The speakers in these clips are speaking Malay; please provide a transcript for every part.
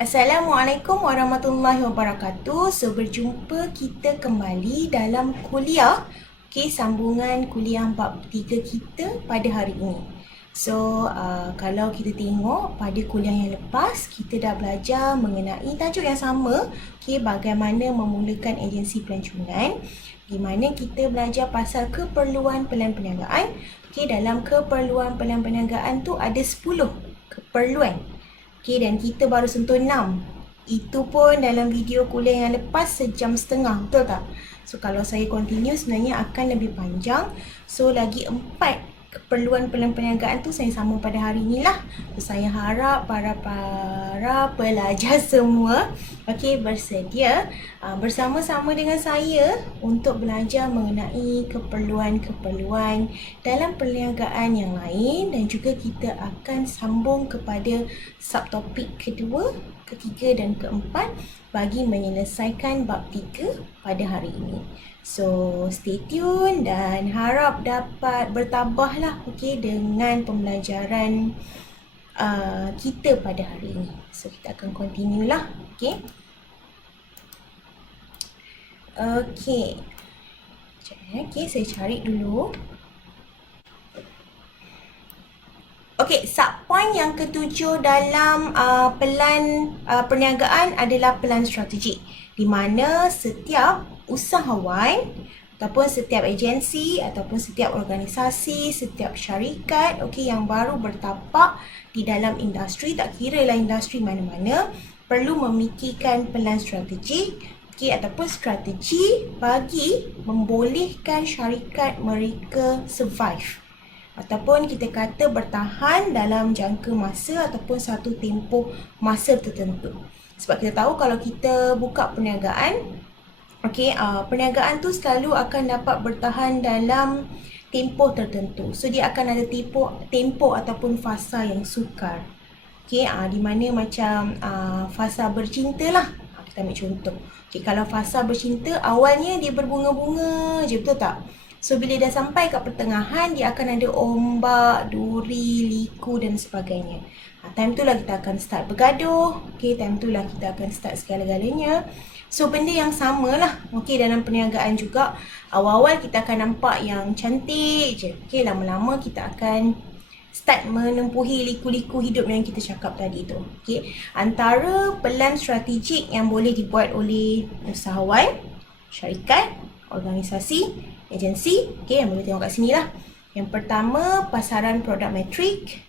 Assalamualaikum warahmatullahi wabarakatuh. So, berjumpa kita kembali dalam kuliah. Sambungan kuliah bab 3 kita pada hari ini. So, kalau kita tengok pada kuliah yang lepas, kita dah belajar mengenai tajuk yang sama. Bagaimana memulakan agensi pelancongan. Di mana kita belajar pasal keperluan pelan perniagaan. Dalam keperluan pelan perniagaan tu ada 10 keperluan. Dan kita baru sentuh 6. Itu pun dalam video kuliah yang lepas sejam setengah, betul tak? So kalau saya continue sebenarnya akan lebih panjang. So lagi 4 keperluan pelan perniagaan tu saya sambung pada hari inilah. So saya harap para pelajar semua bersedia bersama-sama dengan saya untuk belajar mengenai keperluan-keperluan dalam perniagaan yang lain, dan juga kita akan sambung kepada subtopik kedua, ketiga dan keempat bagi menyelesaikan bab 3 pada hari ini. So stay tune dan harap dapat bertabahlah dengan pembelajaran kita pada hari ini. So kita akan continue lah. Saya cari dulu. Subpoint yang ketujuh dalam pelan perniagaan adalah pelan strategik, di mana setiap usahawan ataupun setiap agensi ataupun setiap organisasi, setiap syarikat yang baru bertapak di dalam industri, tak kira lah industri mana-mana, perlu memikirkan pelan strategik ataupun strategi bagi membolehkan syarikat mereka survive ataupun kita kata bertahan dalam jangka masa ataupun satu tempoh masa tertentu. Sebab kita tahu kalau kita buka perniagaan, perniagaan tu selalu akan dapat bertahan dalam tempoh tertentu. So dia akan ada tempoh ataupun fasa yang sukar. Di mana macam fasa bercinta lah. Kita ambil contoh. Kalau fasa bercinta awalnya dia berbunga-bunga je, betul tak? So bila dah sampai kat pertengahan, dia akan ada ombak, duri, liku dan sebagainya. Time tu lah kita akan start bergaduh. Time tu lah kita akan start segala-galanya. So benda yang sama lah dalam perniagaan juga. Awal-awal kita akan nampak yang cantik je. Lama-lama kita akan start menempuhi liku-liku hidup yang kita cakap tadi tu. Antara pelan strategik yang boleh dibuat oleh usahawan, syarikat, organisasi, agensi, yang boleh tengok kat sini lah. Yang pertama, pasaran produk metrik.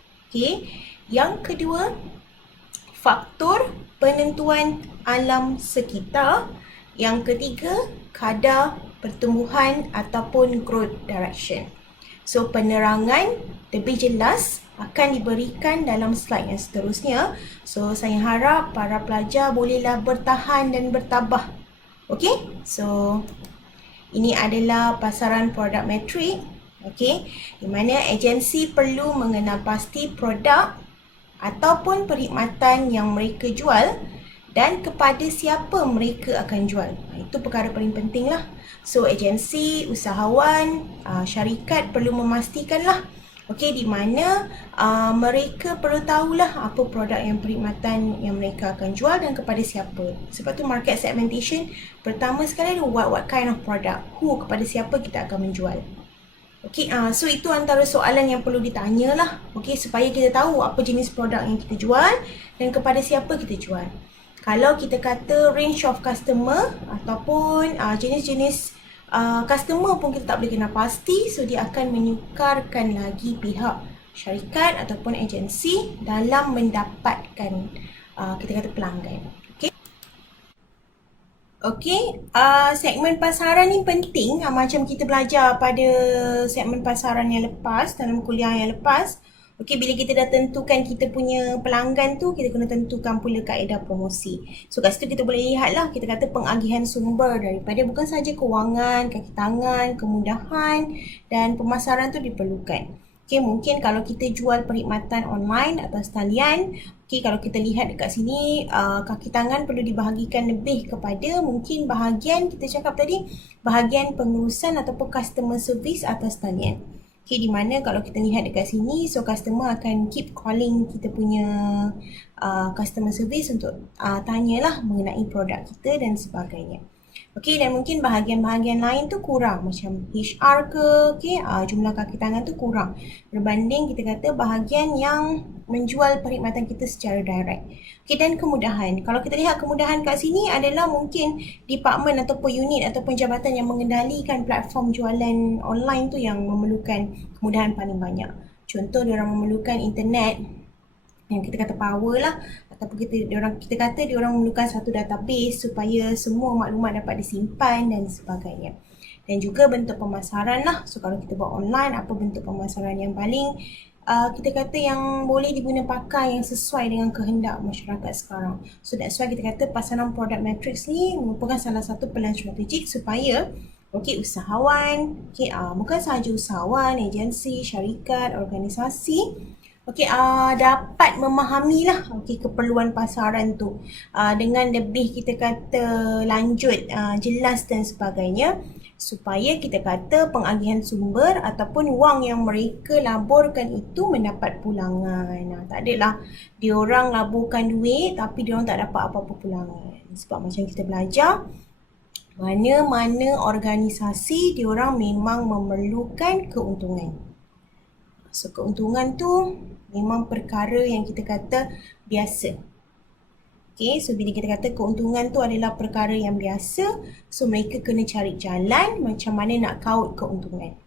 Yang kedua, faktor penentuan alam sekitar. Yang ketiga, kadar pertumbuhan ataupun growth direction. So penerangan lebih jelas akan diberikan dalam slide yang seterusnya. So saya harap para pelajar bolehlah bertahan dan bertabah. So ini adalah pasaran produk metrik. Di mana agensi perlu mengenal pasti produk ataupun perkhidmatan yang mereka jual dan kepada siapa mereka akan jual. Itu perkara paling penting lah. So agensi, usahawan, syarikat perlu memastikanlah di mana mereka perlu tahulah apa produk yang perkhidmatan yang mereka akan jual dan kepada siapa. Sebab tu market segmentation pertama sekali ada what kind of product, who, kepada siapa kita akan menjual. So itu antara soalan yang perlu ditanya lah, supaya kita tahu apa jenis produk yang kita jual dan kepada siapa kita jual. Kalau kita kata range of customer ataupun jenis-jenis customer pun kita tak boleh kenal pasti, so dia akan menyukarkan lagi pihak syarikat ataupun agensi dalam mendapatkan kita kata pelanggan. Segmen pasaran ni penting, macam kita belajar pada segmen pasaran yang lepas, dalam kuliah yang lepas. Bila kita dah tentukan kita punya pelanggan tu, kita kena tentukan pula kaedah promosi. So kat situ kita boleh lihat lah, kita kata pengagihan sumber daripada bukan sahaja kewangan, kaki tangan, kemudahan dan pemasaran tu diperlukan. Mungkin kalau kita jual perkhidmatan online atas talian, kalau kita lihat dekat sini, kaki tangan perlu dibahagikan lebih kepada mungkin bahagian kita cakap tadi, bahagian pengurusan ataupun customer service atas talian. Okay, di mana kalau kita lihat dekat sini, so customer akan keep calling kita punya customer service untuk tanyalah mengenai produk kita dan sebagainya. Okay, dan mungkin bahagian-bahagian lain tu kurang, macam HR ke, okay, jumlah kaki tangan tu kurang berbanding kita kata bahagian yang menjual perkhidmatan kita secara direct. Okay, dan kemudahan. Kalau kita lihat kemudahan kat sini adalah mungkin department ataupun unit ataupun jabatan yang mengendalikan platform jualan online tu yang memerlukan kemudahan paling banyak. Contoh, diorang memerlukan internet yang kita kata power lah, ataupun kita kata diorang memerlukan satu database supaya semua maklumat dapat disimpan dan sebagainya. Dan juga bentuk pemasaran lah. So kalau kita buat online, apa bentuk pemasaran yang paling kita kata yang boleh diguna pakai yang sesuai dengan kehendak masyarakat sekarang. So that's why kita kata pasaran product matrix ni merupakan salah satu pelan strategik supaya usahawan, bukan sahaja usahawan, agensi, syarikat, organisasi dapat memahami lah keperluan pasaran tu dengan lebih kita kata lanjut, jelas dan sebagainya, supaya kita kata pengagihan sumber ataupun wang yang mereka laburkan itu mendapat pulangan. Tak adalah diorang laburkan duit tapi diorang tak dapat apa-apa pulangan. Sebab macam kita belajar, mana-mana organisasi diorang memang memerlukan keuntungan. So keuntungan tu memang perkara yang kita kata biasa. Okay, so bila kita kata keuntungan tu adalah perkara yang biasa, so mereka kena cari jalan macam mana nak kaut keuntungan.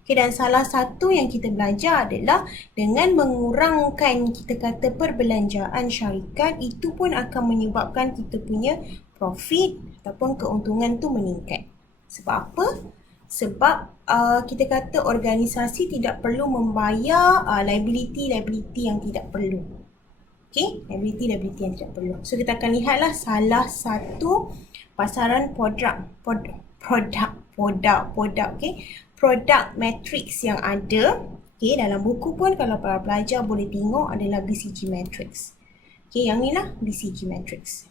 Okay, dan salah satu yang kita belajar adalah dengan mengurangkan kita kata perbelanjaan syarikat, itu pun akan menyebabkan kita punya profit ataupun keuntungan tu meningkat. Sebab apa? Sebab kita kata organisasi tidak perlu membayar liability yang tidak perlu. Okay, liability yang tidak perlu. So kita akan lihatlah salah satu pasaran produk matrix yang ada. Okay, dalam buku pun kalau para pelajar boleh tengok adalah BCG matrix. Okay, yang ni lah BCG matrix.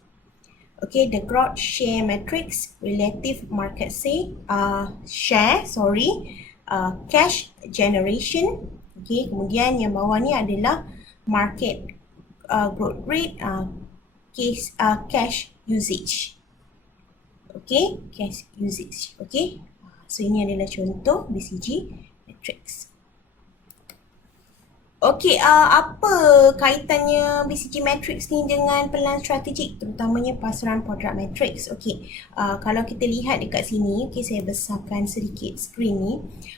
Okay, the growth share matrix, relative market share, cash generation. Okay, kemudian yang bawah ni adalah market growth rate, cash usage. Okay, cash usage. Okay, so ini adalah contoh BCG matrix. Okay, apa kaitannya BCG matrix ni dengan pelan strategik, terutamanya pasaran produk matrix? Okay, kalau kita lihat dekat sini, okay, saya besarkan sedikit skrin ni.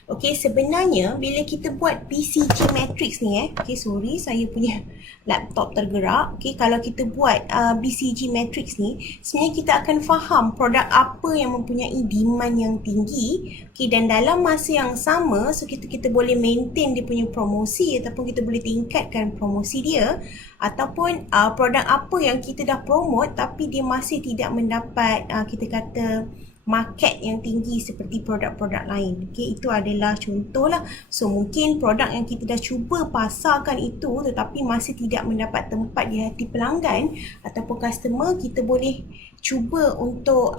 Okay, sebenarnya bila kita buat BCG matrix ni, okay, sorry, saya punya laptop tergerak. Okay, kalau kita buat BCG matrix ni, sebenarnya kita akan faham produk apa yang mempunyai demand yang tinggi, okay, dan dalam masa yang sama, so kita boleh maintain dia punya promosi ataupun kita boleh tingkatkan promosi dia, ataupun produk apa yang kita dah promote tapi dia masih tidak mendapat kita kata market yang tinggi seperti produk-produk lain. Okay, itu adalah contoh lah. So mungkin produk yang kita dah cuba pasarkan itu tetapi masih tidak mendapat tempat di hati pelanggan ataupun customer, kita boleh cuba untuk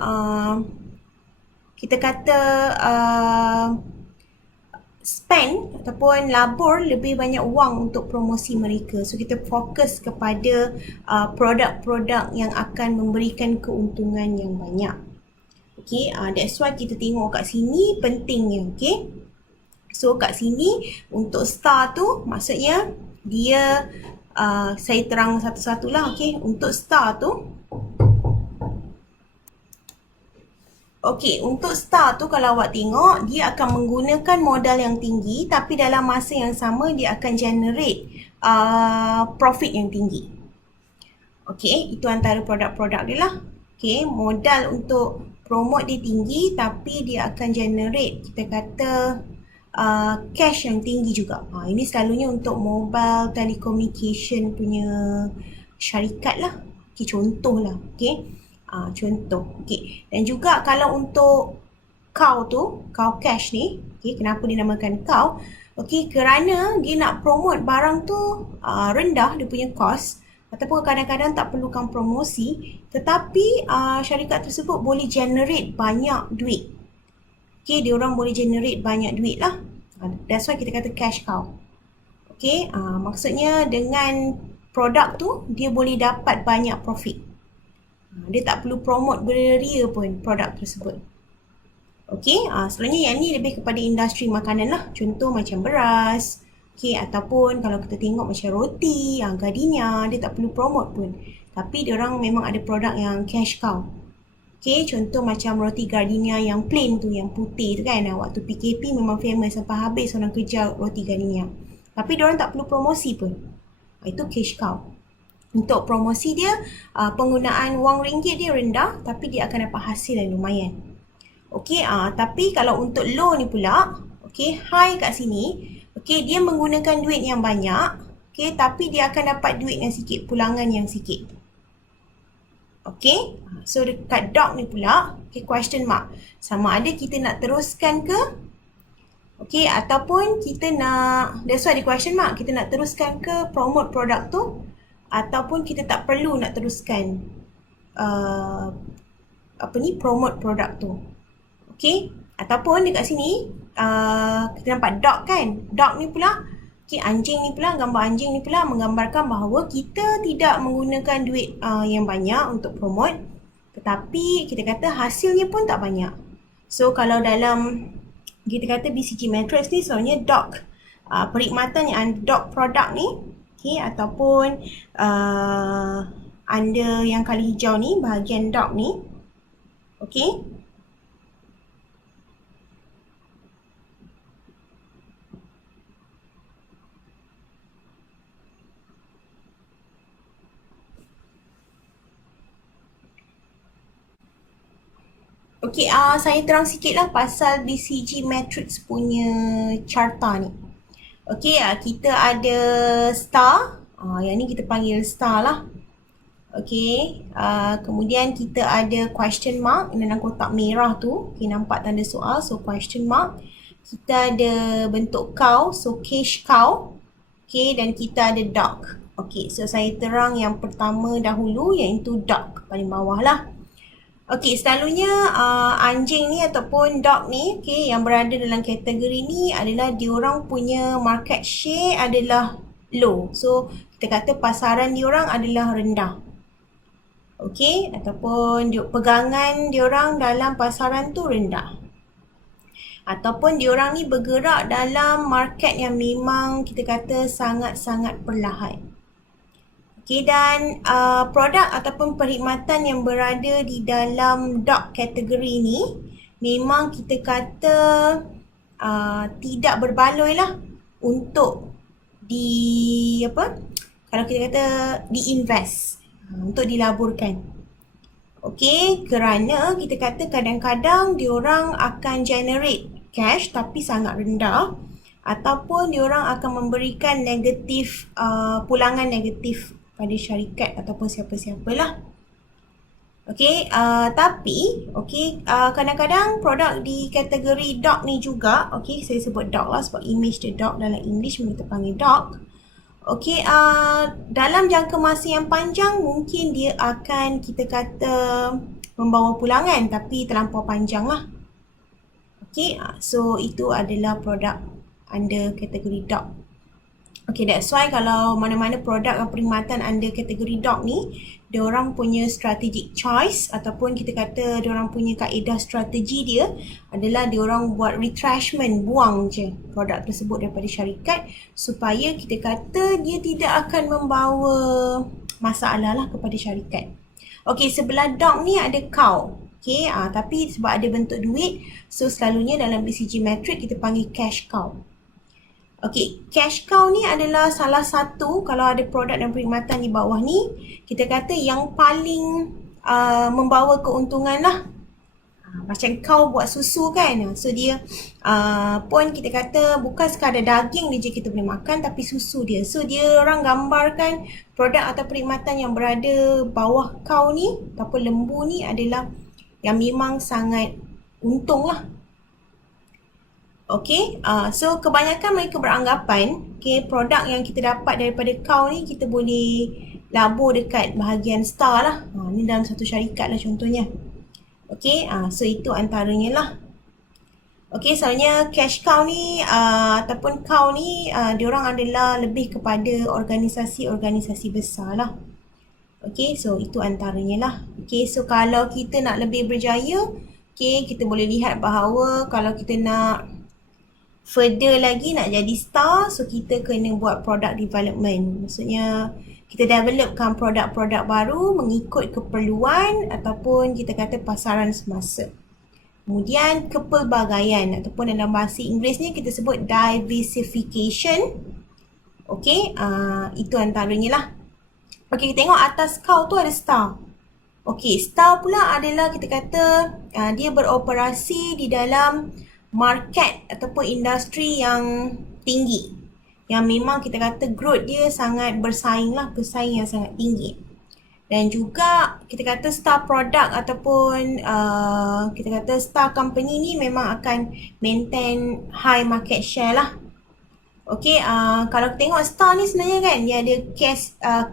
kita kata spend ataupun labur lebih banyak wang untuk promosi mereka. So kita fokus kepada produk-produk yang akan memberikan keuntungan yang banyak. Okay, that's why kita tengok kat sini pentingnya. Okay, so kat sini untuk star tu maksudnya dia saya terang satu-satulah. Okay, untuk star tu, okay, untuk star tu kalau awak tengok, dia akan menggunakan modal yang tinggi tapi dalam masa yang sama dia akan generate profit yang tinggi. Okay, itu antara produk-produk dia lah. Okay, modal untuk promote dia tinggi tapi dia akan generate kita kata cash yang tinggi juga. Ini selalunya untuk mobile telecommunication punya syarikat lah. Okay, contoh lah. Okay, contoh. Okay, dan juga kalau untuk cow tu, cow cash ni, okay, kenapa dinamakan cow? Okay, kerana dia nak promote barang tu rendah dia punya cost, ataupun kadang-kadang tak perlukan promosi, tetapi syarikat tersebut boleh generate banyak duit. Okay, dia orang boleh generate banyak duit lah. That's why kita kata cash cow. Okay, maksudnya dengan produk tu dia boleh dapat banyak profit. Dia tak perlu promote beria pun produk tersebut. Okay, sebenarnya yang ni lebih kepada industri makanan lah. Contoh macam beras. Okay, ataupun kalau kita tengok macam roti, Gardenia, dia tak perlu promote pun. Tapi diorang memang ada produk yang cash cow. Okay, contoh macam roti Gardenia yang plain tu, yang putih tu kan. Waktu PKP memang famous sampai habis orang kejar roti Gardenia. Tapi diorang tak perlu promosi pun. Itu cash cow. Untuk promosi dia, penggunaan wang ringgit dia rendah, tapi dia akan dapat hasil yang lumayan. Okay, tapi kalau untuk low ni pula, okay, high kat sini, okay, dia menggunakan duit yang banyak, okay, tapi dia akan dapat duit yang sikit, pulangan yang sikit. Okay, so dekat dog ni pula, okay, question mark. Sama ada kita nak teruskan ke, okay, ataupun kita nak, that's why ada question mark, kita nak teruskan ke promote produk tu, ataupun kita tak perlu nak teruskan promote produk tu. Okay, ataupun dekat sini kita nampak dog kan. Dog ni pula, okay, anjing ni pula, gambar anjing ni pula menggambarkan bahawa kita tidak menggunakan duit yang banyak untuk promote, tetapi kita kata hasilnya pun tak banyak. So kalau dalam kita kata BCG Matrix ni sebenarnya dog, perkhidmatan yang dog produk ni, okay, ataupun anda yang kali hijau ni, bahagian dog ni, okay. Okay, saya terang sikit lah pasal BCG Matrix punya carta ni. Okay, kita ada star. Yang ni kita panggil star lah. Okay, kemudian kita ada question mark dalam kotak merah tu. Okay, nampak tanda soal, so question mark. Kita ada bentuk cow, so cash cow. Okay, dan kita ada dog. Okay, so saya terang yang pertama dahulu, iaitu dog paling bawah lah. Okay, selalunya anjing ni ataupun dog ni, okay, yang berada dalam kategori ni adalah diorang punya market share adalah low. So, kita kata pasaran diorang adalah rendah. Okay, ataupun pegangan diorang dalam pasaran tu rendah. Ataupun diorang ni bergerak dalam market yang memang kita kata sangat-sangat perlahan. Okay, dan produk ataupun perkhidmatan yang berada di dalam dog kategori ni memang kita kata tidak berbaloi lah untuk kalau kita kata diinvest, untuk dilaburkan. Okay, kerana kita kata kadang-kadang diorang akan generate cash tapi sangat rendah, ataupun diorang akan memberikan negatif, pulangan negatif pada syarikat ataupun siapa-siapalah. Okay, tapi okay, kadang-kadang produk di kategori dog ni juga, okay, saya sebut dog lah sebab image the dog dalam English kita panggil dog. Okay, dalam jangka masa yang panjang mungkin dia akan kita kata membawa pulangan tapi terlampau panjang lah. Okay, so itu adalah produk under kategori dog. Okay, that's why kalau mana-mana produk atau perkhidmatan under kategori dog ni, diorang punya strategic choice ataupun kita kata diorang punya kaedah strategi dia adalah diorang buat retrenchment, buang je produk tersebut daripada syarikat supaya kita kata dia tidak akan membawa masalah lah kepada syarikat. Okay, sebelah dog ni ada cow. Okay, tapi sebab ada bentuk duit, so selalunya dalam BCG Matrix kita panggil cash cow. Okay, cash cow ni adalah salah satu, kalau ada produk dan perkhidmatan di bawah ni, kita kata yang paling membawa keuntungan lah. Macam cow buat susu kan, so dia pun kita kata bukan sekadar daging dia je kita boleh makan, tapi susu dia. So dia orang gambarkan produk atau perkhidmatan yang berada bawah cow ni ataupun lembu ni adalah yang memang sangat untung lah. Okay, so kebanyakan mereka beranggapan, okay, produk yang kita dapat daripada cow ni kita boleh labur dekat bahagian star lah. Ni dalam satu syarikat lah contohnya. Okay, so itu antaranya lah. Okey, soalnya cash cow ni ataupun cow ni diorang adalah lebih kepada organisasi-organisasi besar lah. Okey, so itu antaranya lah. Okey, so kalau kita nak lebih berjaya, okey, kita boleh lihat bahawa kalau kita nak further lagi nak jadi star, so kita kena buat product development. Maksudnya kita developkan produk-produk baru mengikut keperluan ataupun kita kata pasaran semasa. Kemudian kepelbagaian ataupun dalam bahasa Inggeris ni kita sebut diversification. Okey, itu antaranya lah. Okey, kita tengok atas cow tu ada star. Okey, star pula adalah kita kata dia beroperasi di dalam market ataupun industri yang tinggi. Yang memang kita kata growth dia sangat bersaing lah, bersaing yang sangat tinggi. Dan juga kita kata star product ataupun kita kata star company ni memang akan maintain high market share lah. Okey, kalau tengok star ni sebenarnya kan dia ada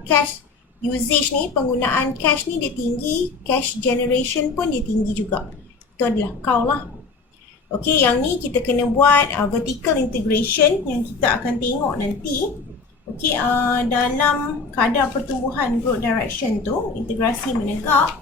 cash usage ni, penggunaan cash ni dia tinggi, cash generation pun dia tinggi juga. Itu adalah cow lah. Okey, yang ni kita kena buat vertical integration yang kita akan tengok nanti. Okey, dalam kadar pertumbuhan growth direction tu, integrasi menegak.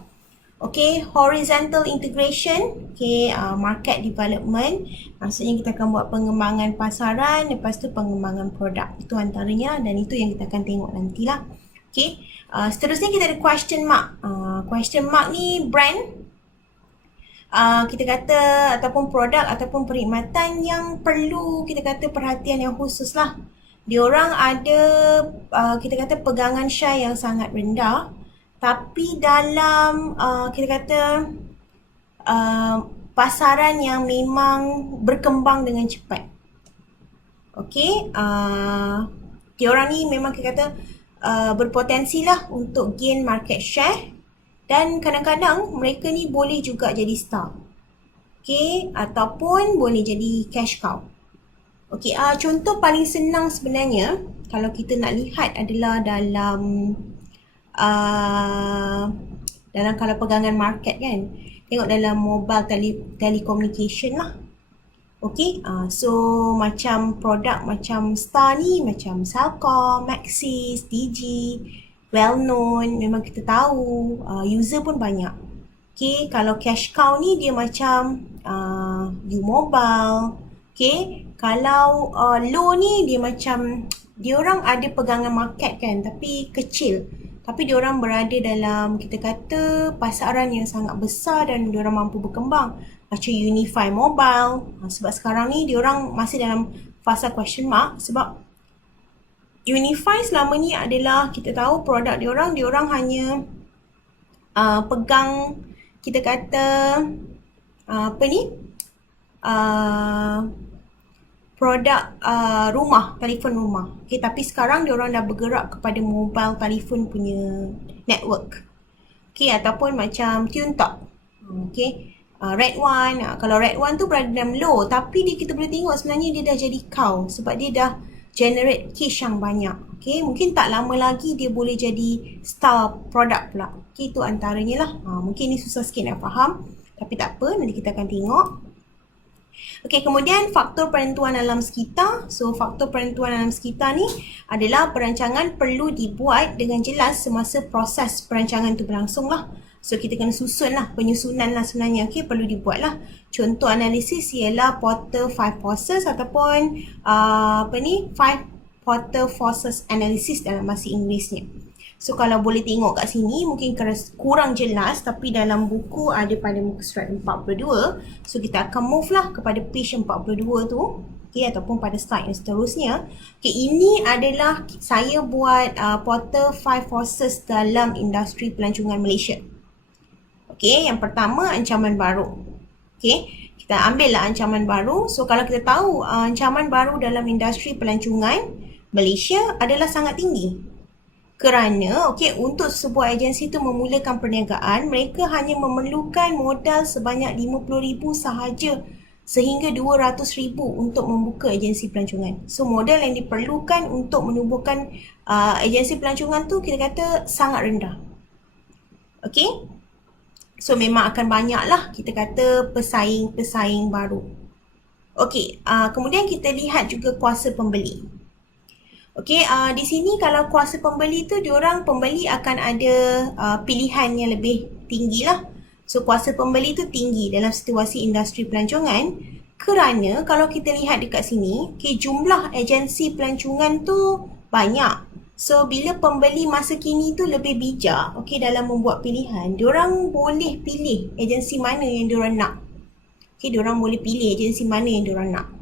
Okey, horizontal integration, okey, market development. Maksudnya kita akan buat pengembangan pasaran, lepas tu pengembangan produk. Itu antaranya dan itu yang kita akan tengok nantilah. Okey, seterusnya kita ada question mark. Question mark ni brand. Kita kata ataupun produk ataupun perkhidmatan yang perlu kita kata perhatian yang khusus lah. Diorang ada kita kata pegangan share yang sangat rendah, tapi dalam kita kata pasaran yang memang berkembang dengan cepat. Okey, diorang ni memang kita kata berpotensi lah untuk gain market share dan kadang-kadang mereka ni boleh juga jadi star. Okey, ataupun boleh jadi cash cow. Okey, contoh paling senang sebenarnya kalau kita nak lihat adalah dalam kalau pegangan market kan. Tengok dalam mobile telecommunication lah. Okey, so macam produk macam star ni macam Celcom, Maxis, Digi, well known, memang kita tahu, user pun banyak. Okey, kalau cash cow ni dia macam U-Mobile. Okey, kalau low ni dia macam diorang ada pegangan market kan tapi kecil. Tapi diorang berada dalam kita kata pasaran yang sangat besar dan diorang mampu berkembang. Macam Unify Mobile. Sebab sekarang ni diorang masih dalam fasa question mark sebab Unify selama ni adalah kita tahu produk diorang hanya pegang kita kata produk rumah, telefon rumah. Okay, tapi sekarang diorang dah bergerak kepada mobile telefon punya network. Okay, ataupun macam TuneTalk. Okay, Red One. Kalau Red One tu berada dalam low, tapi kita boleh tengok sebenarnya dia dah jadi cow sebab dia dah generate cash yang banyak. Okay, mungkin tak lama lagi dia boleh jadi star product pula. Okay, itu antaranya lah. Mungkin ni susah sikit nak faham, tapi tak apa, nanti kita akan tengok. Okey, kemudian faktor penentuan alam sekitar. So, faktor penentuan alam sekitar ni adalah perancangan perlu dibuat dengan jelas semasa proses perancangan tu berlangsung lah. So, kita kena susun lah, penyusunan lah sebenarnya. Okey, perlu dibuat lah. Contoh analisis ialah Porter 5 forces ataupun 5 Porter forces analysis dalam bahasa Inggerisnya. So, kalau boleh tengok kat sini mungkin kurang jelas tapi dalam buku ada pada muka surat 42. So, kita akan move lah kepada page 42 tu. Okay, ataupun pada slide yang seterusnya. Okay, ini adalah saya buat Porter 5 forces dalam industri pelancongan Malaysia. Okay, yang pertama ancaman baru. Okay, kita ambil lah ancaman baru. So, kalau kita tahu ancaman baru dalam industri pelancongan Malaysia adalah sangat tinggi. Kerana, untuk sebuah agensi itu memulakan perniagaan, mereka hanya memerlukan modal sebanyak 50,000 sahaja sehingga 200,000 untuk membuka agensi pelancongan. So, modal yang diperlukan untuk menubuhkan agensi pelancongan tu kita kata sangat rendah. So, memang akan banyaklah kita kata pesaing-pesaing baru. Okey, kemudian kita lihat juga kuasa pembeli. Okey, di sini kalau kuasa pembeli tu diorang pembeli akan ada pilihan yang lebih tinggi lah. So kuasa pembeli tu tinggi dalam situasi industri pelancongan kerana kalau kita lihat dekat sini, okay, jumlah agensi pelancongan tu banyak. So bila pembeli masa kini tu lebih bijak, okay, dalam membuat pilihan, diorang boleh pilih agensi mana yang diorang nak. Okay, diorang boleh pilih agensi mana yang diorang nak.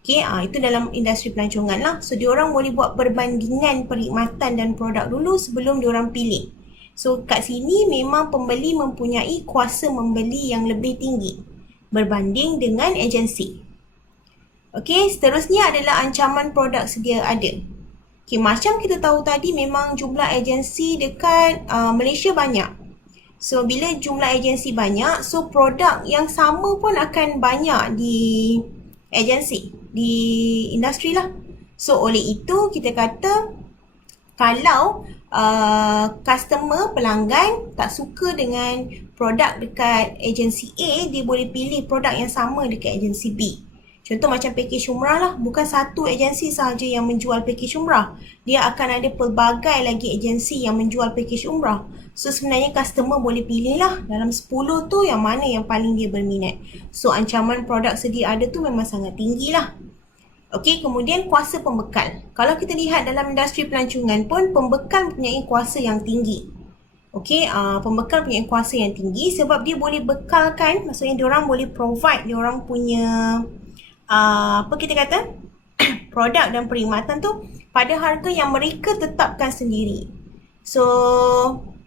Okay, itu dalam industri pelancongan lah. So, diorang boleh buat perbandingan perkhidmatan dan produk dulu sebelum diorang pilih. So, kat sini memang pembeli mempunyai kuasa membeli yang lebih tinggi berbanding dengan agensi. Okay, seterusnya adalah ancaman produk sedia ada. Okay, macam kita tahu tadi memang jumlah agensi dekat Malaysia banyak. So, bila jumlah agensi banyak, so produk yang sama pun akan banyak di agensi, di industri lah. So, oleh itu kita kata kalau customer, pelanggan tak suka dengan produk dekat agensi A, dia boleh pilih produk yang sama dekat agensi B. Contoh macam package umrah lah, bukan satu agensi sahaja yang menjual package umrah. Dia akan ada pelbagai lagi agensi yang menjual package umrah. So sebenarnya customer boleh pilih lah dalam 10 tu yang mana yang paling dia berminat. So ancaman produk sedia ada tu memang sangat tinggi lah. Okey, kemudian kuasa pembekal. Kalau kita lihat dalam industri pelancongan pun, pembekal mempunyai kuasa yang tinggi. Okey, pembekal punya kuasa yang tinggi sebab dia boleh bekalkan, maksudnya diorang boleh provide diorang punya apa kita kata produk dan perkhidmatan tu pada harga yang mereka tetapkan sendiri. So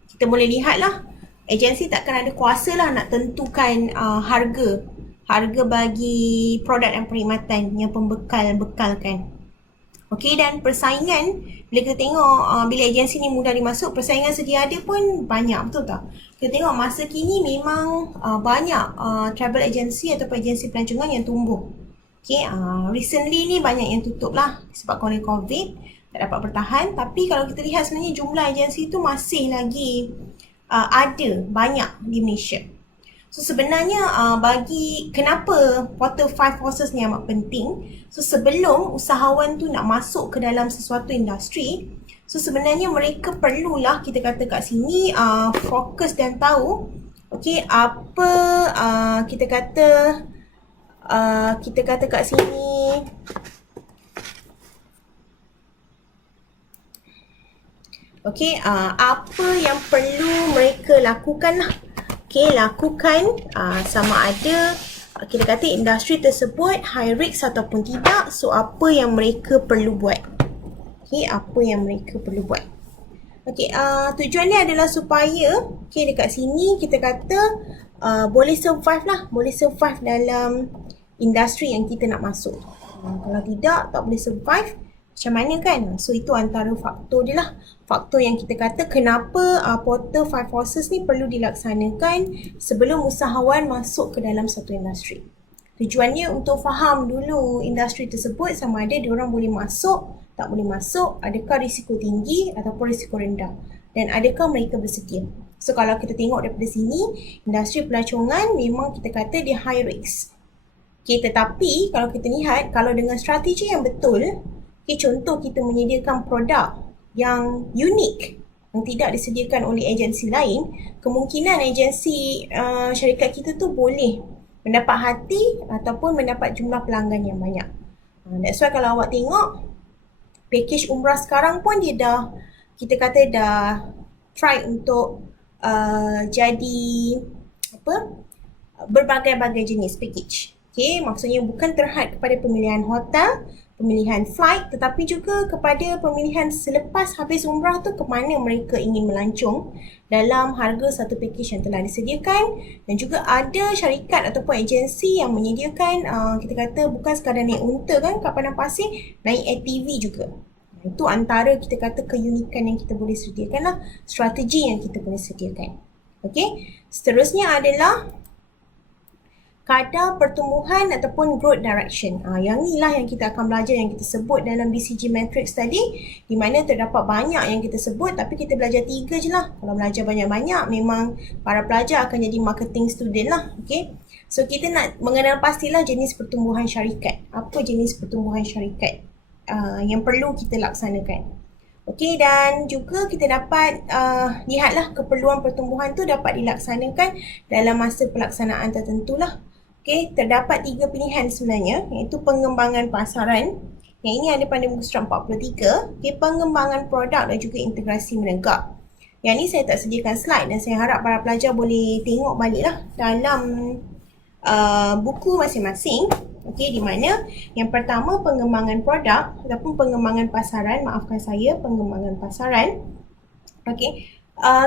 kita boleh lihat lah, agensi takkan ada kuasa lah nak tentukan harga bagi produk dan perkhidmatan yang pembekal bekalkan. Okey, dan persaingan, bila kita tengok bila agensi ni mudah dimasuk, persaingan sedia ada pun banyak, betul tak? Kita tengok masa kini memang banyak travel agency atau agensi pelancongan yang tumbuh. Okey, recently ni banyak yang tutup lah sebab oleh COVID, tak dapat bertahan. Tapi kalau kita lihat sebenarnya jumlah agensi tu masih lagi ada banyak di Malaysia. So sebenarnya bagi kenapa Portal 5 Forces ni amat penting. So sebelum usahawan tu nak masuk ke dalam sesuatu industri, so sebenarnya mereka perlulah kita kata kat sini fokus dan tahu okey apa kita kata kat sini okey apa yang perlu mereka lakukan lah. Okey, lakukan sama ada kita kata industri tersebut high risk ataupun tidak. So apa yang mereka perlu buat. Okey, apa yang mereka perlu buat. Okey, tujuannya adalah supaya okey dekat sini kita kata boleh survive lah, boleh survive dalam industri yang kita nak masuk. Kalau tidak, tak boleh survive, macam mana kan? So itu antara faktor dia lah. Faktor yang kita kata kenapa Portal 5 Forces ni perlu dilaksanakan sebelum usahawan masuk ke dalam satu industri. Tujuannya untuk faham dulu industri tersebut sama ada diorang boleh masuk, tak boleh masuk, adakah risiko tinggi ataupun risiko rendah, dan adakah mereka bersedia. So kalau kita tengok daripada sini, industri pelancongan memang kita kata dia high risk. Okay, tetapi kalau kita lihat, kalau dengan strategi yang betul, okay, contoh kita menyediakan produk yang unik, yang tidak disediakan oleh agensi lain, kemungkinan agensi syarikat kita tu boleh mendapat hati ataupun mendapat jumlah pelanggan yang banyak. That's why kalau awak tengok, package umrah sekarang pun dia dah, kita kata dah try untuk jadi berbagai-bagai jenis package. Okay, maksudnya bukan terhad kepada pemilihan hotel, pemilihan flight, tetapi juga kepada pemilihan selepas habis umrah tu ke mana mereka ingin melancong dalam harga satu package yang telah disediakan. Dan juga ada syarikat ataupun agensi yang menyediakan kita kata bukan sekadar naik unta kan kat padang pasir, naik ATV juga. Itu antara kita kata keunikan yang kita boleh sediakan lah, strategi yang kita boleh sediakan. Okay, seterusnya adalah kadar pertumbuhan ataupun growth direction. Yang ni lah yang kita akan belajar, yang kita sebut dalam BCG Matrix tadi, di mana terdapat banyak yang kita sebut, tapi kita belajar 3 je lah. Kalau belajar banyak-banyak, memang para pelajar akan jadi marketing student lah. Okay. So kita nak mengenal pastilah jenis pertumbuhan syarikat. Apa jenis pertumbuhan syarikat yang perlu kita laksanakan. Okey, dan juga kita dapat lihatlah keperluan pertumbuhan tu dapat dilaksanakan dalam masa pelaksanaan tertentu lah. Okey, terdapat 3 pilihan sebenarnya, iaitu pengembangan pasaran. Yang ini ada pada muka surat 43. Okey, pengembangan produk dan juga integrasi menegak. Yang ni saya tak sediakan slide dan saya harap para pelajar boleh tengok baliklah dalam buku masing-masing. Okey, di mana yang pertama pengembangan produk ataupun pengembangan pasaran, maafkan saya, pengembangan pasaran. Okey,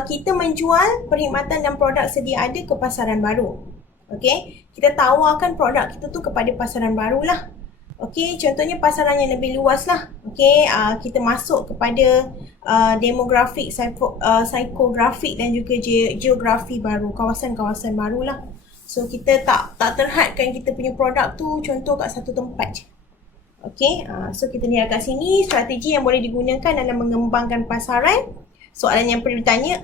kita menjual perkhidmatan dan produk sedia ada ke pasaran baru. Okey, kita tawarkan produk kita tu kepada pasaran baru lah. Okey, contohnya pasaran yang lebih luas lah. Okey, kita masuk kepada demografik, psikografik dan juga geografi baru, kawasan-kawasan baru lah. So kita tak terhadkan kita punya produk tu contoh kat satu tempat je. Okey, so kita lihat kat sini strategi yang boleh digunakan dalam mengembangkan pasaran. Soalan yang perlu ditanya,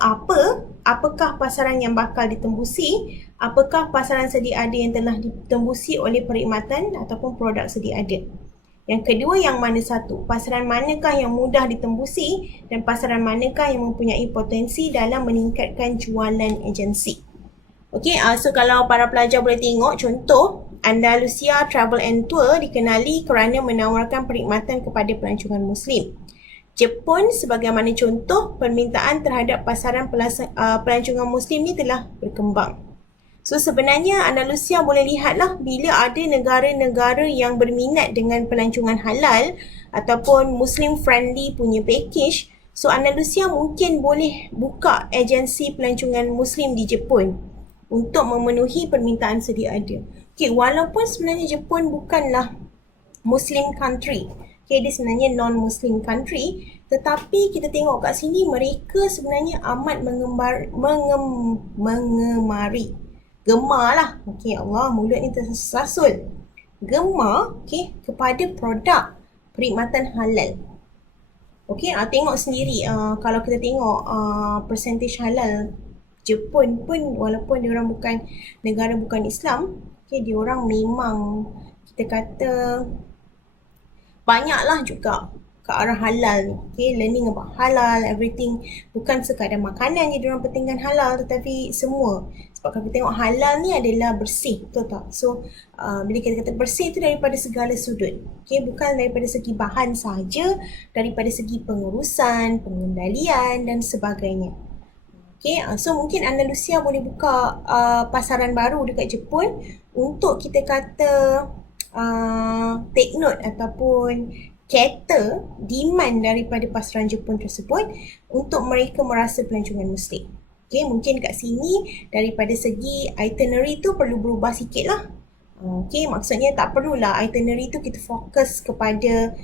apakah pasaran yang bakal ditembusi? Apakah pasaran sedia ada yang telah ditembusi oleh perkhidmatan ataupun produk sedia ada? Yang kedua, yang mana satu? Pasaran manakah yang mudah ditembusi dan pasaran manakah yang mempunyai potensi dalam meningkatkan jualan agensi? Okey, so kalau para pelajar boleh tengok contoh, Andalusia Travel and Tour dikenali kerana menawarkan perkhidmatan kepada pelancongan Muslim. Jepun sebagaimana contoh, permintaan terhadap pasaran pelancongan Muslim ni telah berkembang. So sebenarnya Andalusia boleh lihatlah bila ada negara-negara yang berminat dengan pelancongan halal ataupun Muslim friendly punya package, so Andalusia mungkin boleh buka agensi pelancongan Muslim di Jepun untuk memenuhi permintaan sedia ada. Okay, walaupun sebenarnya Jepun bukanlah Muslim country, okay, dia sebenarnya non-Muslim country, tetapi kita tengok kat sini mereka sebenarnya amat gemar lah. Okay, Allah, mulut ni tersasul. Gemar, okay, kepada produk perkhidmatan halal. Okay, tengok sendiri kalau kita tengok percentage halal Jepun pun, walaupun diorang bukan negara bukan Islam, okay, diorang memang kita kata banyaklah juga ke arah halal ni. Okay, learning about halal, everything. Bukan sekadar makanan je diorang pentingkan halal, tetapi semua. Sebab kalau kita tengok halal ni adalah bersih, betul tak? So, bila kita kata bersih tu daripada segala sudut. Okay, bukan daripada segi bahan sahaja, daripada segi pengurusan, pengendalian dan sebagainya. Okay, so mungkin Andalusia boleh buka pasaran baru dekat Jepun untuk kita kata take note ataupun cater demand daripada pasaran Jepun tersebut untuk mereka merasa pelancongan Muslim. Okay, mungkin kat sini daripada segi itinerary tu perlu berubah sikit lah. Okay, maksudnya tak perlulah itinerary tu kita fokus kepada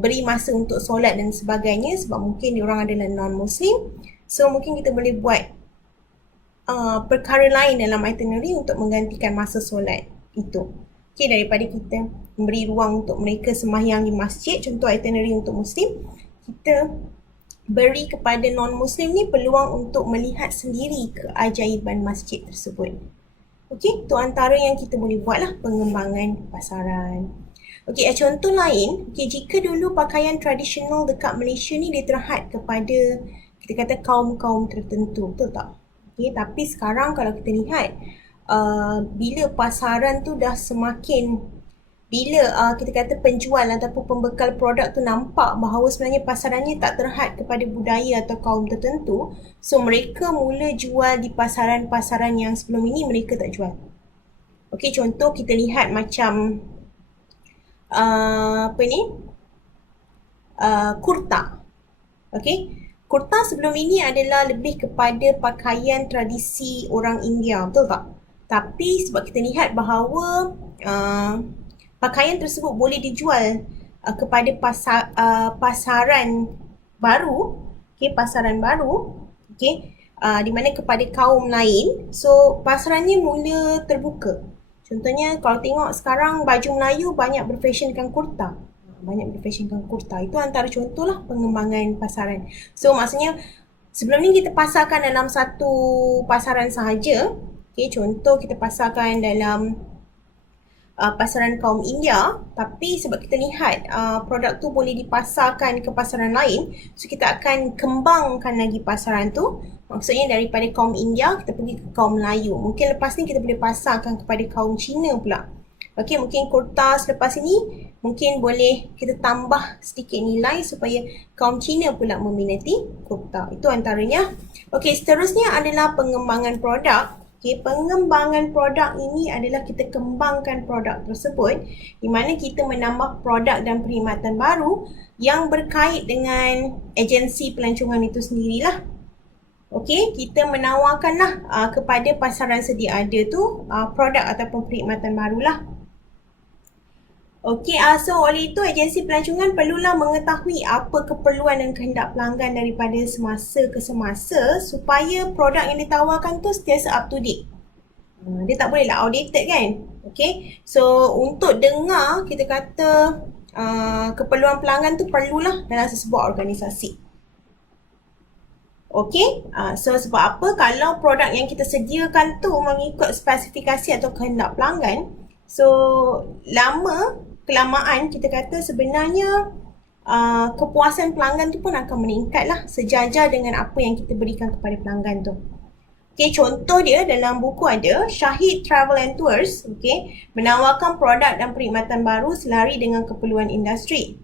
beri masa untuk solat dan sebagainya sebab mungkin diorang adalah non-Muslim. So mungkin kita boleh buat perkara lain dalam itinerary untuk menggantikan masa solat itu. Okay, daripada kita memberi ruang untuk mereka sembahyang di masjid, contoh itinerary untuk Muslim, kita beri kepada non-Muslim ni peluang untuk melihat sendiri keajaiban masjid tersebut. Okay, itu antara yang kita boleh buat lah, pengembangan pasaran. Okay, contoh lain, okay, jika dulu pakaian tradisional dekat Malaysia ni dia terhad kepada kita kata kaum-kaum tertentu, betul tak? Okay, tapi sekarang kalau kita lihat, bila pasaran tu dah semakin, bila kita kata penjual ataupun pembekal produk tu nampak bahawa sebenarnya pasarannya tak terhad kepada budaya atau kaum tertentu, so mereka mula jual di pasaran-pasaran yang sebelum ini mereka tak jual. Okay, contoh kita lihat macam kurta. Okay, kurta sebelum ini adalah lebih kepada pakaian tradisi orang India, betul tak? Tapi sebab kita lihat bahawa pakaian tersebut boleh dijual kepada pasaran baru, okay, pasaran baru, okay, di mana kepada kaum lain, so pasarannya mula terbuka. Contohnya kalau tengok sekarang baju Melayu banyak berfashionkan kurta. Itu antara contohlah pengembangan pasaran. So maksudnya sebelum ni kita pasarkan dalam satu pasaran sahaja, Okay, contoh kita pasarkan dalam pasaran kaum India, tapi sebab kita lihat produk tu boleh dipasarkan ke pasaran lain, so kita akan kembangkan lagi pasaran tu. Maksudnya daripada kaum India kita pergi ke kaum Melayu. Mungkin lepas ni kita boleh pasarkan kepada kaum Cina pula. Okey, mungkin kurta selepas ini mungkin boleh kita tambah sedikit nilai supaya kaum Cina pula meminati kurta. Itu antaranya. Okey, seterusnya adalah pengembangan produk. Okay, pengembangan produk ini adalah kita kembangkan produk tersebut di mana kita menambah produk dan perkhidmatan baru yang berkait dengan agensi pelancongan itu sendirilah. Okey, kita menawarkanlah kepada pasaran sedia ada tu produk ataupun perkhidmatan barulah. Okey, so oleh itu agensi pelancongan perlulah mengetahui apa keperluan dan kehendak pelanggan daripada semasa ke semasa supaya produk yang ditawarkan tu sentiasa up to date. Dia tak boleh lah outdated kan. Okey, so untuk dengar kita kata keperluan pelanggan tu perlulah dalam sesebuah organisasi. Okey, so sebab apa? Kalau produk yang kita sediakan tu mengikut spesifikasi atau kehendak pelanggan, so kelamaan kita kata sebenarnya kepuasan pelanggan tu pun akan meningkat lah sejajar dengan apa yang kita berikan kepada pelanggan tu. Okay, contoh dia dalam buku ada Shahid Travel and Tours, menawarkan produk dan perkhidmatan baru selari dengan keperluan industri.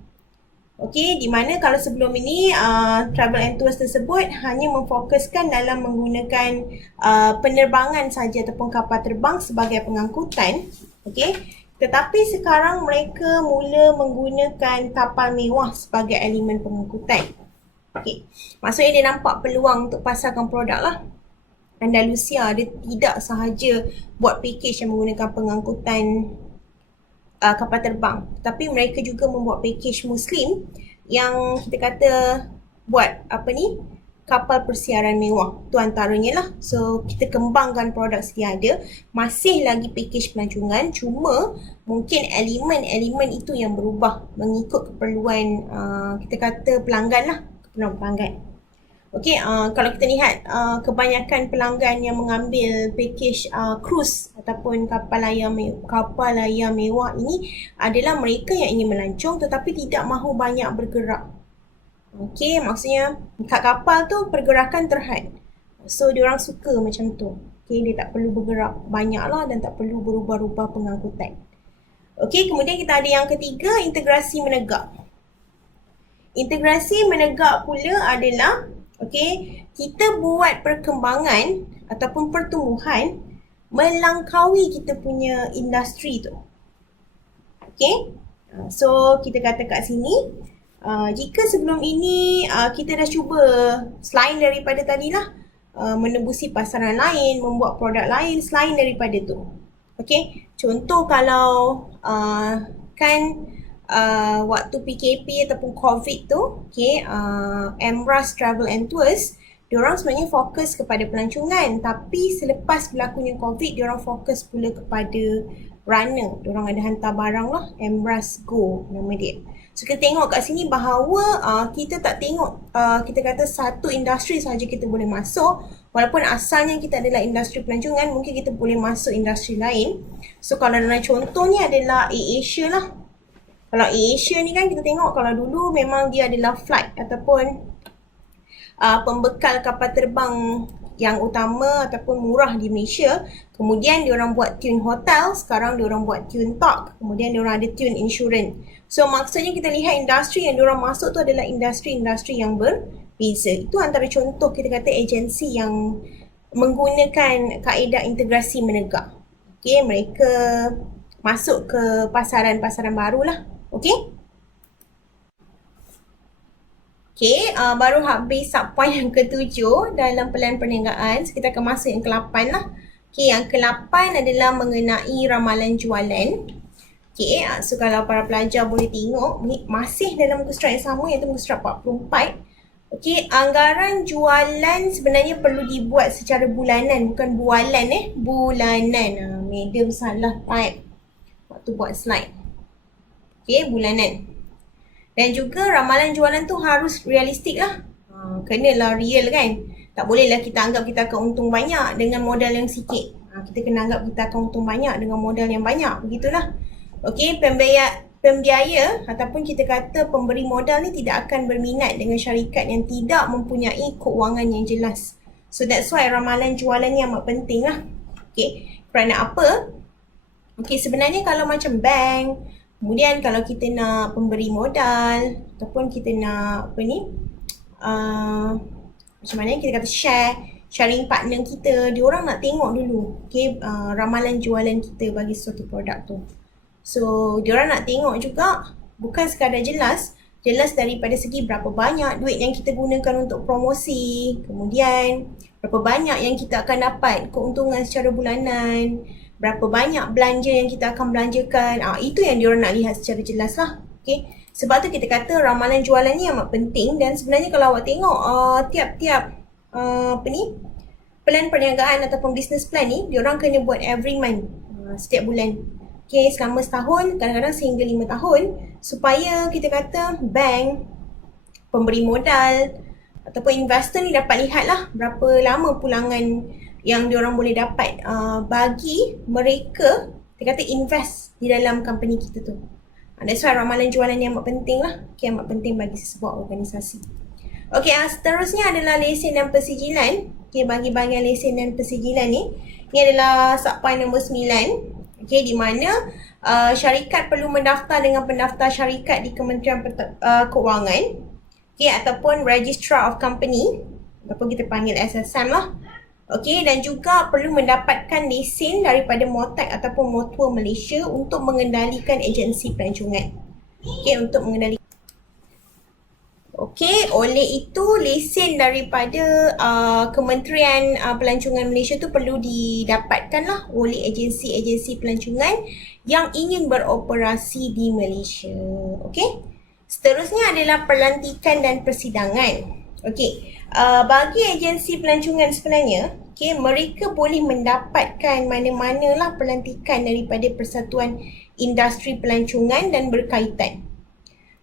Di mana kalau sebelum ini Travel and Tours tersebut hanya memfokuskan dalam menggunakan penerbangan saja ataupun kapal terbang sebagai pengangkutan. Tetapi sekarang mereka mula menggunakan kapal mewah sebagai elemen pengangkutan. Maksudnya dia nampak peluang untuk pasarkan produk lah. Andalusia dia tidak sahaja buat package yang menggunakan pengangkutan kapal terbang, tapi mereka juga membuat package Muslim yang kita kata buat kapal persiaran mewah. Tu antaranya lah. So kita kembangkan produk sedia ada, masih lagi package pelancongan, cuma mungkin elemen-elemen itu yang berubah mengikut keperluan kita kata pelanggan lah, keperluan pelanggan. Kalau kita lihat kebanyakan pelanggan yang mengambil package cruise ataupun kapal layar mewah ini adalah mereka yang ingin melancong tetapi tidak mahu banyak bergerak. Maksudnya kat kapal tu pergerakan terhad. So diorang suka macam tu. Dia tak perlu bergerak banyak lah dan tak perlu berubah-ubah pengangkutan. Kemudian kita ada yang ketiga, integrasi menegak. Integrasi menegak pula adalah kita buat perkembangan ataupun pertumbuhan melangkaui kita punya industri tu. So kita kata kat sini, jika sebelum ini kita dah cuba selain daripada tadilah menembusi pasaran lain, membuat produk lain selain daripada tu. Contoh kalau waktu PKP ataupun COVID tu, Emirates Travel and Tours, diorang sebenarnya fokus kepada pelancongan, tapi selepas berlakunya COVID, diorang fokus pula kepada runner. Diorang ada hantar barang lah, Emirates Go nama dia. So kita tengok kat sini bahawa kita tak tengok kita kata satu industri sahaja kita boleh masuk. Walaupun asalnya kita adalah industri pelancongan, mungkin kita boleh masuk industri lain. So kalau dalam contoh ni adalah AirAsia lah. Kalau AirAsia ni kan kita tengok kalau dulu memang dia adalah flight ataupun pembekal kapal terbang yang utama ataupun murah di Malaysia. Kemudian diorang buat tune hotel, sekarang diorang buat tune park, kemudian diorang ada tune insurance. So maksudnya kita lihat industri yang diorang masuk tu adalah industri-industri yang berbeza. Itu antara contoh kita kata agensi yang menggunakan kaedah integrasi menegak. Mereka masuk ke pasaran-pasaran barulah. Baru habis subpoint yang ke-7 dalam pelan perniagaan. So, kita akan masuk yang ke-8 lah. Yang ke-8 adalah mengenai ramalan jualan. So kalau para pelajar boleh tengok, masih dalam muka surat yang sama, iaitu muka surat 44. Anggaran jualan sebenarnya perlu dibuat secara bulanan, bukan bualan bulanan. Medium salah type waktu buat slide. Bulanan. Dan juga ramalan jualan tu harus realistik lah. Kenalah real kan. Tak bolehlah kita anggap kita akan untung banyak dengan modal yang sikit. Kita kena anggap kita akan untung banyak dengan modal yang banyak. Begitulah. Okey, pembiaya ataupun kita kata pemberi modal ni tidak akan berminat dengan syarikat yang tidak mempunyai keuangan yang jelas. So that's why ramalan jualan ni amat penting lah. Okey, kerana apa? Okey, sebenarnya kalau macam bank, kemudian kalau kita nak pemberi modal ataupun kita nak macam mana kita kata sharing partner kita, diorang nak tengok dulu ramalan jualan kita bagi suatu produk tu. So diorang nak tengok juga bukan sekadar jelas daripada segi berapa banyak duit yang kita gunakan untuk promosi, kemudian berapa banyak yang kita akan dapat keuntungan secara bulanan, berapa banyak belanja yang kita akan belanjakan. Itu yang diorang nak lihat secara jelas lah. Okay. Sebab tu kita kata ramalan jualan ni amat penting. Dan sebenarnya kalau awak tengok tiap-tiap plan perniagaan ataupun business plan ni, diorang kena buat every month, setiap bulan. Okay, selama setahun, kadang-kadang sehingga 5 tahun, supaya kita kata bank, pemberi modal ataupun investor ni dapat lihat lah berapa lama pulangan yang diorang boleh dapat bagi mereka, kita kata invest di dalam company kita tu. That's why ramalan jualan ni amat penting lah. Okay, amat penting bagi sebuah organisasi. Okay, seterusnya adalah lesen dan persijilan. Okay, bagi bahagian lesen dan persijilan ni adalah subpoint nombor 9. Okay, di mana syarikat perlu mendaftar dengan pendaftar syarikat di Kementerian Keuangan, okay, ataupun Registrar of Company, ataupun kita panggil SSM lah. Okay, dan juga perlu mendapatkan lesen daripada MOTAC ataupun Motor Malaysia untuk mengendalikan agensi pelancongan. Okay, untuk mengendalikan. Okay, oleh itu lesen daripada Kementerian Pelancongan Malaysia tu perlu didapatkan lah oleh agensi-agensi pelancongan yang ingin beroperasi di Malaysia. Okay, seterusnya adalah pelantikan dan persidangan. Okay, bagi agensi pelancongan sebenarnya, okay, mereka boleh mendapatkan mana-manalah pelantikan daripada Persatuan Industri Pelancongan dan berkaitan.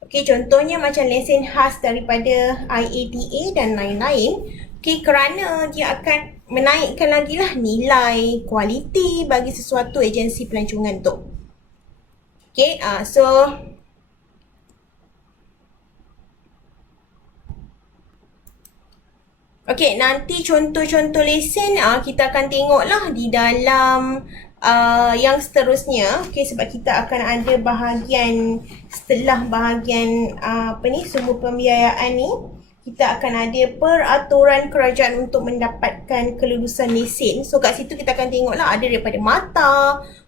Okay, contohnya macam lesen khas daripada IATA dan lain-lain. Okay, kerana dia akan menaikkan lagi lah nilai, kualiti bagi sesuatu agensi pelancongan tu. Okay, okay, nanti contoh-contoh lesen kita akan tengoklah di dalam yang seterusnya. Okay, sebab kita akan ada bahagian setelah bahagian sumber pembiayaan ni, kita akan ada peraturan kerajaan untuk mendapatkan kelulusan lesen. So kat situ kita akan tengoklah ada daripada MATA.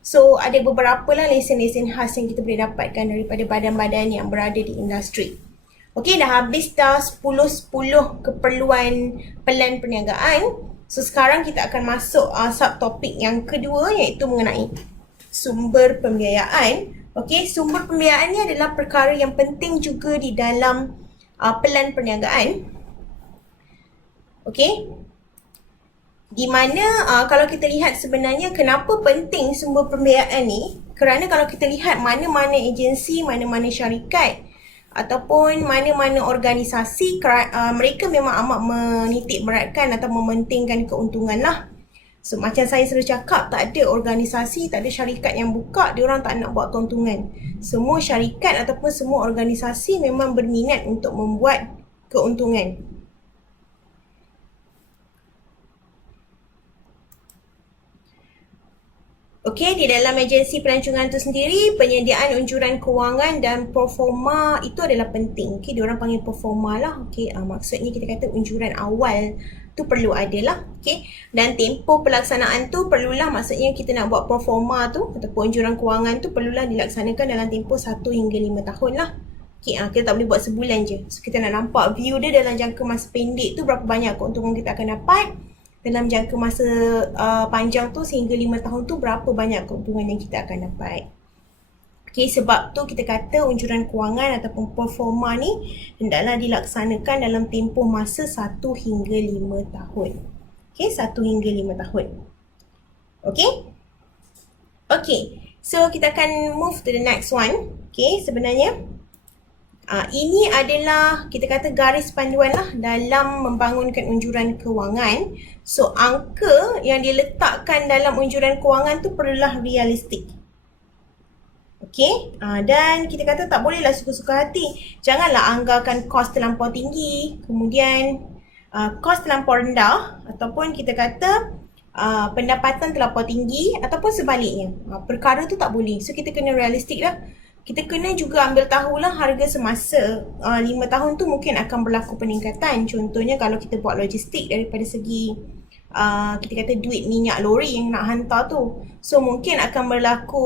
So ada beberapa lah lesen-lesen khas yang kita boleh dapatkan daripada badan-badan yang berada di industri. Okay, dah habis dah 10 keperluan pelan perniagaan. So sekarang kita akan masuk subtopik yang kedua, iaitu mengenai sumber pembiayaan. Okay, sumber pembiayaan ni adalah perkara yang penting juga di dalam pelan perniagaan. Okay, di mana kalau kita lihat sebenarnya kenapa penting sumber pembiayaan ni, kerana kalau kita lihat mana-mana agensi, mana-mana syarikat ataupun mana-mana organisasi, mereka memang amat menitik beratkan atau mementingkan keuntungan lah. So macam saya selalu cakap, tak ada organisasi, tak ada syarikat yang buka diorang tak nak buat keuntungan. Semua syarikat ataupun semua organisasi memang berminat untuk membuat keuntungan. Okey, di dalam agensi pelancongan itu sendiri, penyediaan unjuran kewangan dan performa itu adalah penting. Okey, diorang panggil performa lah. Okey, maksudnya kita kata unjuran awal tu perlu ada lah. Okey, dan tempoh pelaksanaan tu perlulah, maksudnya kita nak buat performa tu ataupun unjuran kewangan tu perlulah dilaksanakan dalam tempoh 1 hingga 5 tahun lah. Okey, kita tak boleh buat sebulan je. So kita nak nampak view dia dalam jangka masa pendek tu berapa banyak keuntungan kita akan dapat. Dalam jangka masa panjang tu sehingga 5 tahun tu berapa banyak keuntungan yang kita akan dapat. Okay, sebab tu kita kata unjuran kewangan ataupun performa ni hendaklah dilaksanakan dalam tempoh masa 1 hingga 5 tahun. Okay, 1 hingga 5 tahun. Okay. Okay, so kita akan move to the next one. Okay, sebenarnya Ini adalah kita kata garis panduan lah dalam membangunkan unjuran kewangan. So angka yang diletakkan dalam unjuran kewangan tu perlulah realistik. Okey, dan kita kata tak bolehlah suka-suka hati. Janganlah anggarkan kos terlampau tinggi, kemudian kos terlampau rendah, ataupun kita kata pendapatan terlampau tinggi, ataupun sebaliknya. Perkara tu tak boleh. So kita kena realistik lah. Kita kena juga ambil tahulah harga semasa 5 tahun tu mungkin akan berlaku peningkatan. Contohnya kalau kita buat logistik daripada segi kita kata duit minyak lori yang nak hantar tu. So mungkin akan berlaku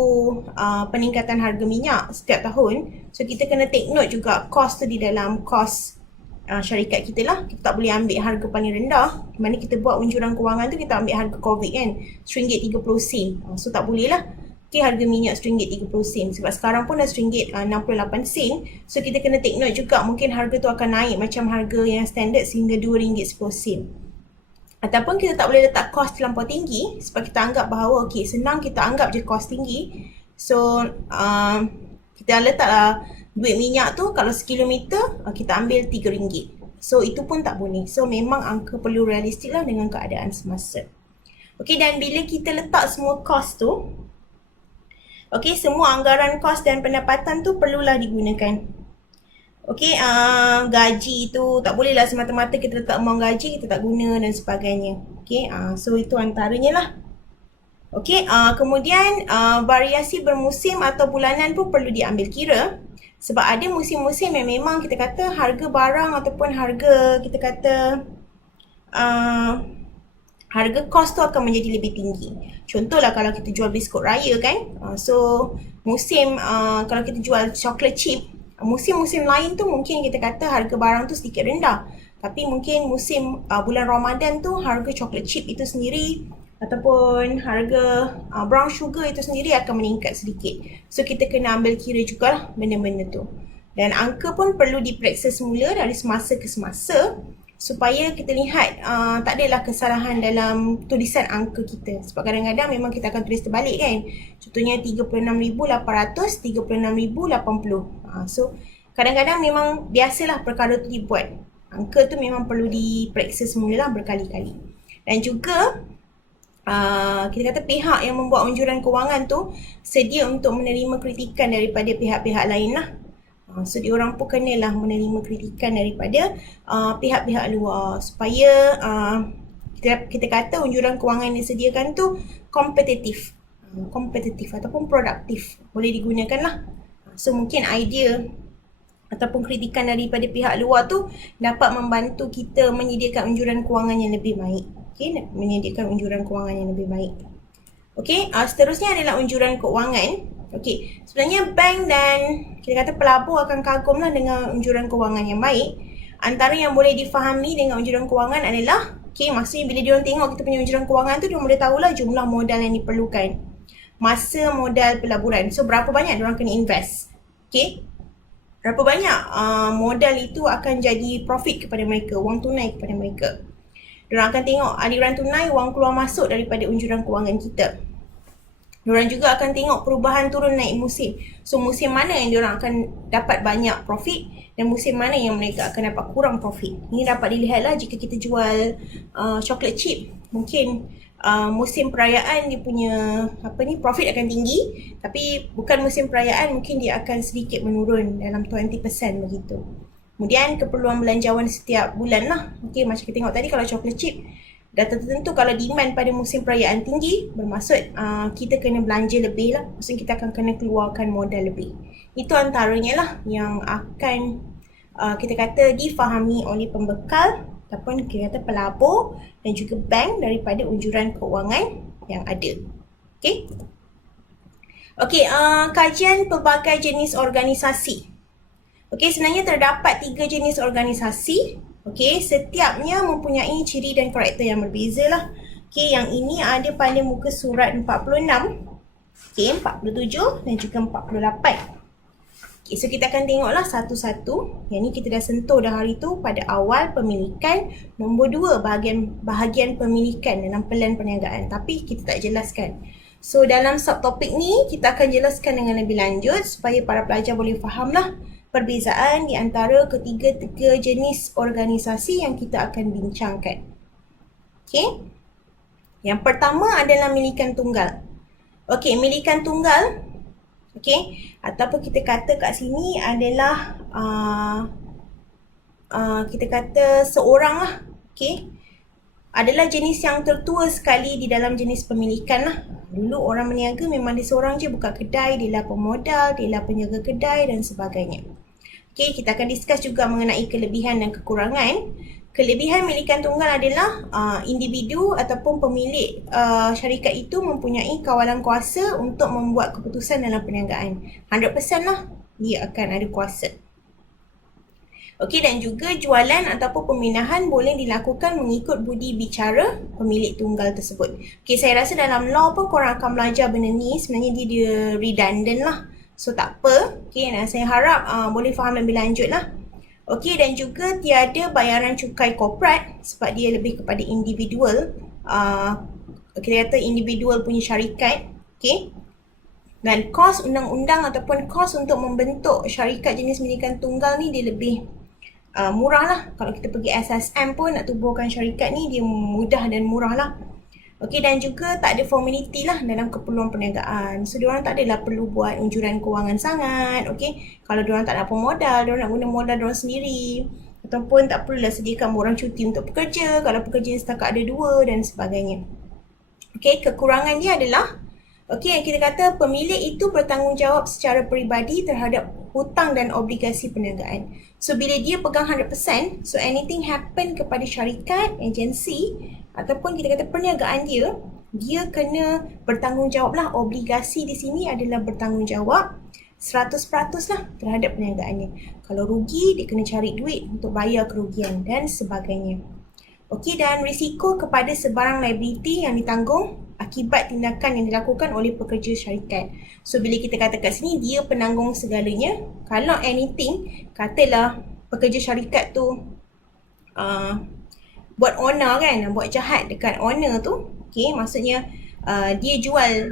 peningkatan harga minyak setiap tahun. So kita kena take note juga kos tu di dalam kos syarikat kita lah. Kita tak boleh ambil harga paling rendah. Di mana kita buat unjuran kewangan tu kita ambil harga COVID kan, RM1.30. So tak boleh lah. Okay, harga minyak RM1.30 sebab sekarang pun dah RM1.68. So kita kena take note juga mungkin harga tu akan naik macam harga yang standard sehingga RM2.10. Ataupun kita tak boleh letak kos terlampau tinggi sebab kita anggap bahawa okay, senang kita anggap je kos tinggi. So kita letaklah duit minyak tu kalau sekilometer kita ambil RM3. So itu pun tak boleh. So memang angka perlu realistik lah dengan keadaan semasa. Okay, dan bila kita letak semua kos tu, okey, semua anggaran kos dan pendapatan tu perlulah digunakan. Okey, gaji tu tak bolehlah semata-mata kita letak amount gaji kita tak guna dan sebagainya. Okey, so itu antaranya lah. Okey, kemudian variasi bermusim atau bulanan pun perlu diambil kira. Sebab ada musim-musim yang memang kita kata harga barang ataupun harga kita kata harga kos tu akan menjadi lebih tinggi. Contohlah kalau kita jual biskut raya kan, so musim kalau kita jual chocolate chip, musim-musim lain tu mungkin kita kata harga barang tu sedikit rendah. Tapi mungkin musim bulan Ramadan tu harga chocolate chip itu sendiri ataupun harga brown sugar itu sendiri akan meningkat sedikit. So kita kena ambil kira jugalah benda-benda tu. Dan angka pun perlu diperiksa semula dari semasa ke semasa supaya kita lihat tak adalah kesalahan dalam tulisan angka kita. Sebab kadang-kadang memang kita akan tulis terbalik kan. Contohnya 36,800, 36,080. So kadang-kadang memang biasalah perkara tu dibuat. Angka tu memang perlu diperiksa semula lah berkali-kali. Dan juga kita kata pihak yang membuat unjuran kewangan tu sedia untuk menerima kritikan daripada pihak-pihak lain lah. So diorang pun kenalah menerima kritikan daripada pihak-pihak luar supaya kita kata unjuran kewangan yang disediakan tu kompetitif ataupun produktif, boleh digunakan lah. So mungkin idea ataupun kritikan daripada pihak luar tu dapat membantu kita menyediakan unjuran kewangan yang lebih baik. Okay, menyediakan unjuran kewangan yang lebih baik. Okay, seterusnya adalah unjuran kewangan. Okey, sebenarnya bank dan kita kata pelabur akan kagumlah dengan unjuran kewangan yang baik. Antara yang boleh difahami dengan unjuran kewangan adalah, okey, maksudnya bila diorang tengok kita punya unjuran kewangan tu, diorang boleh tahulah jumlah modal yang diperlukan, masa modal pelaburan. So berapa banyak diorang kena invest. Okey, berapa banyak modal itu akan jadi profit kepada mereka, wang tunai kepada mereka. Diorang akan tengok aliran tunai, wang keluar masuk daripada unjuran kewangan kita. Diorang juga akan tengok perubahan turun naik musim. So musim mana yang diorang akan dapat banyak profit dan musim mana yang mereka akan dapat kurang profit. Ini dapat dilihatlah jika kita jual chocolate chip. Mungkin musim perayaan dia punya profit akan tinggi, tapi bukan musim perayaan mungkin dia akan sedikit menurun dalam 20% begitu. Kemudian keperluan belanjawan setiap bulan lah. Okey, macam kita tengok tadi kalau chocolate chip dah tertentu kalau demand pada musim perayaan tinggi, bermaksud kita kena belanja lebih lah. Maksudnya kita akan kena keluarkan modal lebih. Itu antaranya lah yang akan kita kata difahami oleh pembekal ataupun kita kata pelabur dan juga bank daripada unjuran kewangan yang ada. Okay. Okay, kajian pelbagai jenis organisasi. Okay, sebenarnya terdapat 3 jenis organisasi. Okey, setiapnya mempunyai ciri dan karakter yang berbeza lah. Okey, yang ini ada pada muka surat 46, okey, 47 dan juga 48. Okey, so kita akan tengoklah satu-satu. Yang ni kita dah sentuh dah hari tu pada awal pemilikan. Nombor 2, bahagian pemilikan dalam pelan perniagaan. Tapi kita tak jelaskan. So dalam subtopik ni kita akan jelaskan dengan lebih lanjut supaya para pelajar boleh faham lah perbezaan di antara ketiga-tiga jenis organisasi yang kita akan bincangkan. Okey. Yang pertama adalah milikan tunggal. Okey, milikan tunggal, okey, ataupun kita kata kat sini adalah kita kata seorang lah, okey, adalah jenis yang tertua sekali di dalam jenis pemilikan lah. Dulu orang berniaga memang dia seorang je buka kedai, dia lah pemodal, dia lah penjaga kedai dan sebagainya. Okey, kita akan discuss juga mengenai kelebihan dan kekurangan. Kelebihan milikan tunggal adalah individu ataupun pemilik syarikat itu mempunyai kawalan kuasa untuk membuat keputusan dalam perniagaan. 100% lah dia akan ada kuasa. Okey, dan juga jualan ataupun pemindahan boleh dilakukan mengikut budi bicara pemilik tunggal tersebut. Okey, saya rasa dalam law pun korang akan belajar benda ni. Sebenarnya dia redundant lah. So tak apa. Okey, dan saya harap boleh faham lebih lanjut lah. Okey, dan juga tiada bayaran cukai korporat sebab dia lebih kepada individual. Kita kata individual punya syarikat. Okey. Dan kos undang-undang ataupun kos untuk membentuk syarikat jenis milikan tunggal ni dia lebih murah lah. Kalau kita pergi SSM pun nak tubuhkan syarikat ni dia mudah dan murah lah. Okey, dan juga tak ada formality lah dalam keperluan perniagaan. So, diorang tak adalah perlu buat unjuran kewangan sangat. Okey, kalau diorang tak nak pemodal, diorang nak guna modal diorang sendiri. Ataupun tak perlulah sediakan orang cuti untuk pekerja. Kalau pekerja setakat ada 2 dan sebagainya. Okey, kekurangan dia adalah, okey, kita kata pemilik itu bertanggungjawab secara peribadi terhadap hutang dan obligasi perniagaan. So, bila dia pegang 100%, so anything happen kepada syarikat, agensi, ataupun kita kata perniagaan dia kena bertanggungjawab lah. Obligasi di sini adalah bertanggungjawab 100% lah terhadap perniagaannya. Kalau rugi, dia kena cari duit untuk bayar kerugian dan sebagainya. Okey, dan risiko kepada sebarang liability yang ditanggung akibat tindakan yang dilakukan oleh pekerja syarikat. So, bila kita kata kat sini, dia penanggung segalanya. Kalau anything, katalah pekerja syarikat tu buat owner kan, buat jahat dekat owner tu. Okay, maksudnya dia jual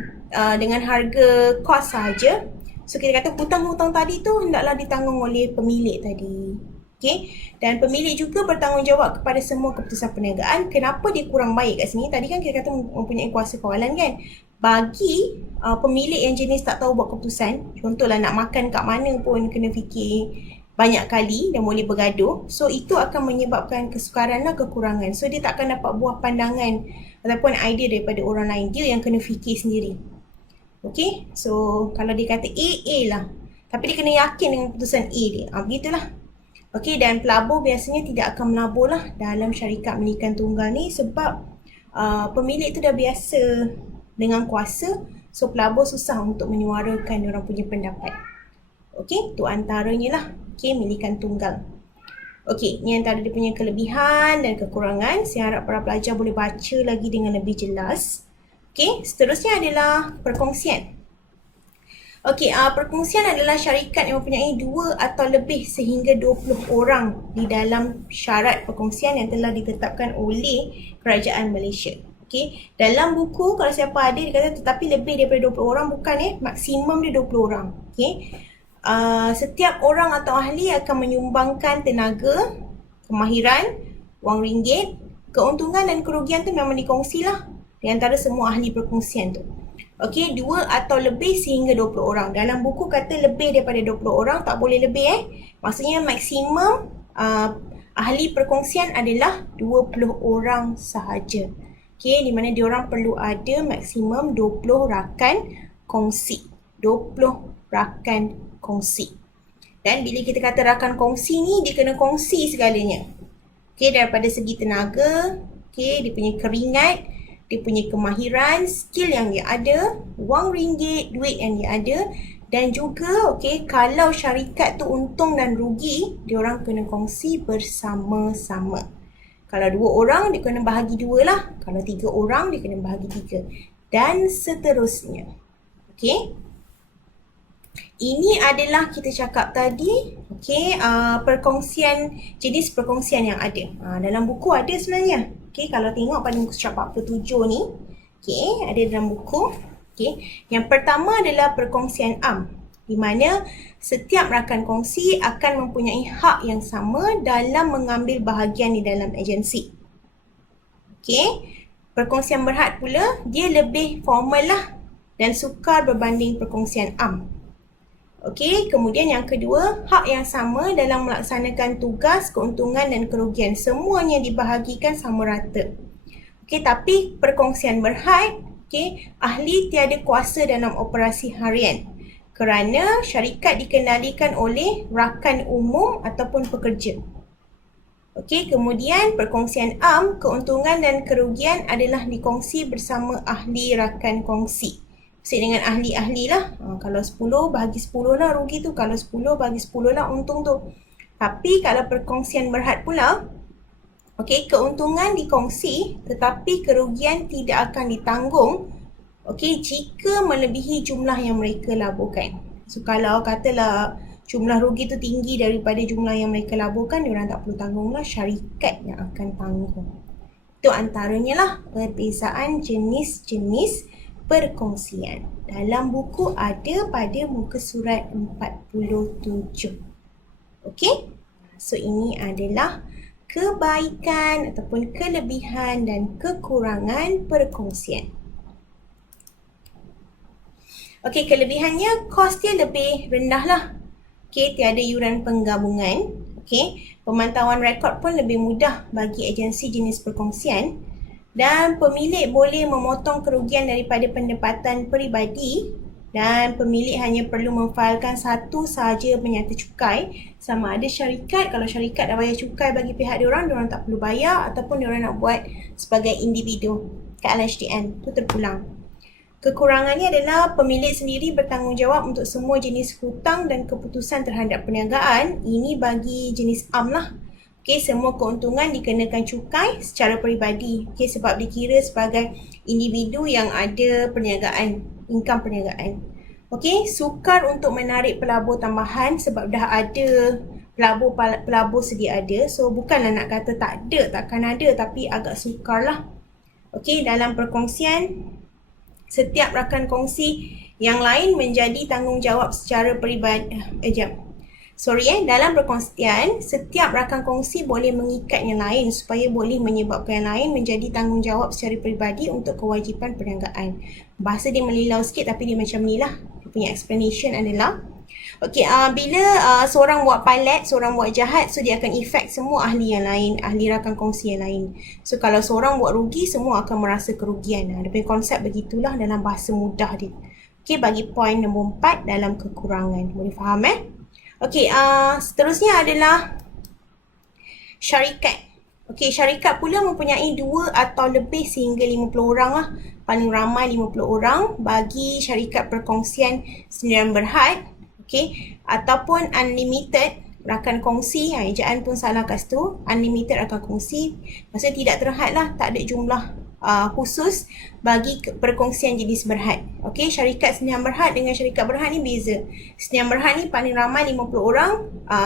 dengan harga kos sahaja. So, kita kata hutang-hutang tadi tu hendaklah ditanggung oleh pemilik tadi. Okay, dan pemilik juga bertanggungjawab kepada semua keputusan perniagaan. Kenapa dia kurang baik kat sini? Tadi kan kita kata mempunyai kuasa kawalan kan. Bagi pemilik yang jenis tak tahu buat keputusan, contohlah nak makan kat mana pun kena fikir banyak kali dan boleh bergaduh. So, itu akan menyebabkan kesukaran dan kekurangan. So, dia tak akan dapat buah pandangan ataupun idea daripada orang lain. Dia yang kena fikir sendiri. Okay, so kalau dia kata A lah. Tapi dia kena yakin dengan keputusan A dia. Begitulah. Okey, dan pelabur biasanya tidak akan melabur lah dalam syarikat milikan tunggal ni sebab pemilik tu dah biasa dengan kuasa. So, pelabur susah untuk menyuarakan orang punya pendapat. Okey, tu antaranya lah. Okey, milikan tunggal. Okey, ni antara dia punya kelebihan dan kekurangan. Saya harap para pelajar boleh baca lagi dengan lebih jelas. Okey, seterusnya adalah perkongsian. Okey, perkongsian adalah syarikat yang mempunyai 2 atau lebih sehingga 20 orang di dalam syarat perkongsian yang telah ditetapkan oleh Kerajaan Malaysia. Okey, dalam buku kalau siapa ada dia kata tetapi lebih daripada 20 orang bukan maksimum dia 20 orang. Okey. Setiap orang atau ahli akan menyumbangkan tenaga, kemahiran, wang ringgit, keuntungan dan kerugian tu memang dikongsilah di antara semua ahli perkongsian tu. Okey, 2 atau lebih sehingga 20 orang. Dalam buku kata lebih daripada 20 orang, tak boleh lebih Maksudnya maksimum ahli perkongsian adalah 20 orang sahaja. Okey, di mana diorang perlu ada maksimum 20 rakan kongsi. 20 rakan kongsi. Dan bila kita kata rakan kongsi ni, dia kena kongsi segalanya. Okey, daripada segi tenaga, okey, dia punya keringat, dia punya kemahiran, skill yang dia ada, wang ringgit, duit yang dia ada, dan juga okey, kalau syarikat tu untung dan rugi, diorang kena kongsi bersama-sama. Kalau 2 orang, dia kena bahagi 2 lah. Kalau 3 orang, dia kena bahagi 3. Dan seterusnya. Okey. Ini adalah kita cakap tadi, okey, perkongsian, jenis perkongsian yang ada. Dalam buku ada sebenarnya. Okey, kalau tengok pada muka surat 47 ni, okey, ada dalam buku. Okey, yang pertama adalah perkongsian am. di mana setiap rakan kongsi akan mempunyai hak yang sama dalam mengambil bahagian di dalam agensi. Okey, perkongsian berhad pula dia lebih formal lah dan sukar berbanding perkongsian am. Okey, kemudian yang kedua, hak yang sama dalam melaksanakan tugas, keuntungan dan kerugian. Semuanya dibahagikan sama rata. Okey, tapi perkongsian berhad, okey, ahli tiada kuasa dalam operasi harian kerana syarikat dikendalikan oleh rakan umum ataupun pekerja. Okey, kemudian perkongsian am, keuntungan dan kerugian adalah dikongsi bersama ahli rakan kongsi. Maksud dengan ahli-ahli lah. Kalau 10 bahagi 10 lah rugi tu. Kalau 10 bahagi 10 lah untung tu. Tapi kalau perkongsian berhad pula, okey, keuntungan dikongsi tetapi kerugian tidak akan ditanggung, okey, jika melebihi jumlah yang mereka laburkan. So kalau katalah jumlah rugi tu tinggi daripada jumlah yang mereka laburkan, diorang tak perlu tanggung lah, syarikat yang akan tanggung. Itu antaranya lah perbezaan jenis-jenis perkongsian. Dalam buku ada pada muka surat 47. Okey? So ini adalah kebaikan ataupun kelebihan dan kekurangan perkongsian. Okey, kelebihannya kos dia lebih rendah lah. Okey, tiada yuran penggabungan. Okey, pemantauan rekod pun lebih mudah bagi agensi jenis perkongsian. Dan pemilik boleh memotong kerugian daripada pendapatan peribadi dan pemilik hanya perlu memfailkan satu sahaja penyata cukai. Sama ada syarikat, kalau syarikat dah bayar cukai bagi pihak diorang tak perlu bayar, ataupun diorang nak buat sebagai individu kat LHDN, tu terpulang. Kekurangannya adalah pemilik sendiri bertanggungjawab untuk semua jenis hutang dan keputusan terhadap perniagaan. Ini bagi jenis am lah. Okey, semua keuntungan dikenakan cukai secara peribadi. Okey, sebab dikira sebagai individu yang ada perniagaan, income perniagaan. Okey, sukar untuk menarik pelabur tambahan sebab dah ada pelabur sedia ada. So, bukanlah nak kata tak ada, takkan ada, tapi agak sukar lah. Okey, dalam perkongsian, setiap rakan kongsi yang lain menjadi tanggungjawab secara peribadi. Dalam perkongsian, setiap rakan kongsi boleh mengikat yang lain supaya boleh menyebabkan yang lain menjadi tanggungjawab secara peribadi untuk kewajipan perniagaan. Bahasa dia melilau sikit tapi dia macam ni lah. Dia punya explanation adalah, okey, bila seorang buat palet, seorang buat jahat, so dia akan efek semua ahli yang lain, ahli rakan kongsi yang lain. So kalau seorang buat rugi, semua akan merasa kerugian. Dia punya konsep begitulah dalam bahasa mudah dia. Okey, bagi poin nombor 4 dalam kekurangan. Boleh faham Okey, seterusnya adalah syarikat. Okey, syarikat pula mempunyai 2 atau lebih sehingga 50 orang lah. Paling ramai 50 orang bagi syarikat perkongsian sendirian berhad. Okey, ataupun unlimited rakan kongsi. Ejaan pun salah kat situ. Unlimited rakan kongsi. Maksudnya tidak terhad lah, tak ada jumlah khusus bagi perkongsian jenis berhad. Okey, syarikat sendirian berhad dengan syarikat berhad ni beza. Sendirian berhad ni paling ramai 50 orang.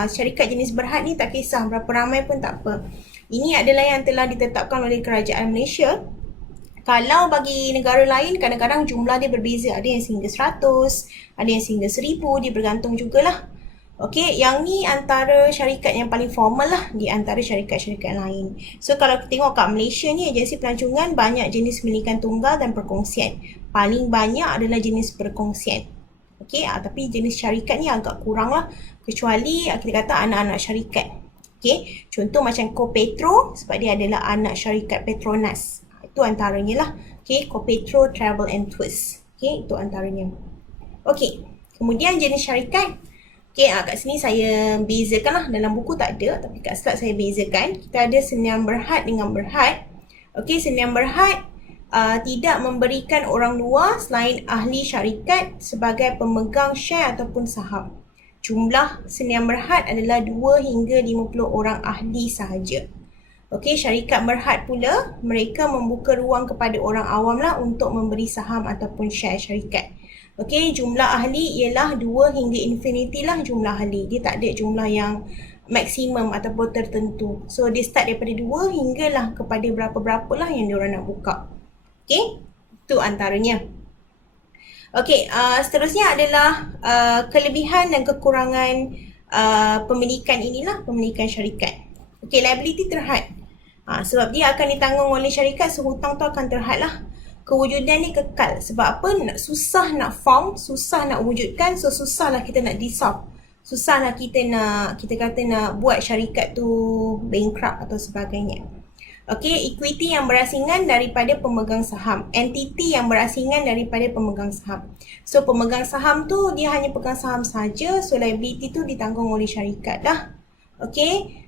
Syarikat jenis berhad ni tak kisah berapa ramai pun tak apa. Ini adalah yang telah ditetapkan oleh kerajaan Malaysia. Kalau bagi negara lain, kadang-kadang jumlah dia berbeza. Ada yang sehingga 100, ada yang sehingga 1000, dia bergantung jugalah. Okey, yang ni antara syarikat yang paling formal lah di antara syarikat-syarikat lain. So kalau kita tengok kat Malaysia ni, agensi pelancongan banyak jenis milikan tunggal dan perkongsian. Paling banyak adalah jenis perkongsian. Okey, tapi jenis syarikat ni agak kurang lah. Kecuali kita kata anak-anak syarikat. Okey, contoh macam Copetro sebab dia adalah anak syarikat Petronas. Itu antaranya lah. Okey, Copetro Travel and Tours. Okey, itu antaranya. Okey, kemudian jenis syarikat. Okey, kat sini saya bezakan lah. Dalam buku tak ada, tapi kat slide saya bezakan. Kita ada sendirian berhad dengan berhad. Okey, sendirian berhad tidak memberikan orang luar selain ahli syarikat sebagai pemegang share ataupun saham. Jumlah sendirian berhad adalah 2 hingga 50 orang ahli sahaja. Okey, syarikat berhad pula, mereka membuka ruang kepada orang awam lah untuk memberi saham ataupun share syarikat. Okey, jumlah ahli ialah 2 hingga infinity lah jumlah ahli. Dia tak ada jumlah yang maksimum ataupun tertentu. So, dia start daripada 2 hinggalah kepada berapa-berapa lah yang diorang nak buka. Okey, itu antaranya. Okey, seterusnya adalah kelebihan dan kekurangan pemilikan inilah, pemilikan syarikat. Okey, liability terhad. Sebab dia akan ditanggung oleh syarikat, so hutang tu akan terhad lah. Kewujudan ni kekal. Sebab apa? Susah nak form, susah nak wujudkan, so susahlah kita nak dissolve. Susahlah kita nak buat syarikat tu bankrupt atau sebagainya. Okey, equity yang berasingan daripada pemegang saham. Entity yang berasingan daripada pemegang saham. So, pemegang saham tu dia hanya pegang saham saja, so liability tu ditanggung oleh syarikat lah. Okey,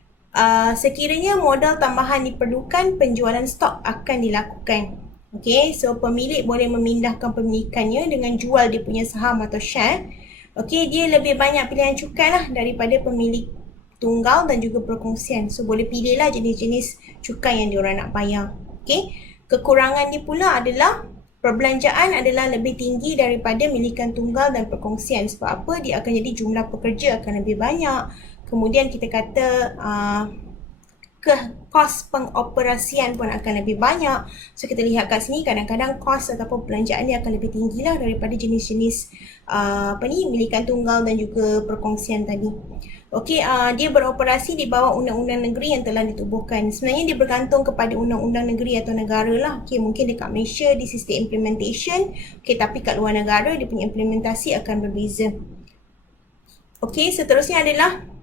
sekiranya modal tambahan diperlukan, penjualan stok akan dilakukan. Okey, so pemilik boleh memindahkan pemilikannya dengan jual dia punya saham atau share. Okey, dia lebih banyak pilihan cukai lah daripada pemilik tunggal dan juga perkongsian. So boleh pilihlah jenis-jenis cukai yang diorang nak bayar. Okey. Kekurangannya pula adalah perbelanjaan adalah lebih tinggi daripada milikan tunggal dan perkongsian. Sebab apa? Dia akan jadi jumlah pekerja akan lebih banyak. Kemudian kita kata kos pengoperasian pun akan lebih banyak. So kita lihat kat sini kadang-kadang kos ataupun perbelanjaan dia akan lebih tinggi lah daripada jenis-jenis milikan tunggal dan juga perkongsian tadi. Okey, dia beroperasi di bawah undang-undang negeri yang telah ditubuhkan. Sebenarnya dia bergantung kepada undang-undang negeri atau negara lah. Okey, mungkin dekat Malaysia di sistem implementation. Okey, tapi kat luar negara dia punya implementasi akan berbeza. Okey, seterusnya adalah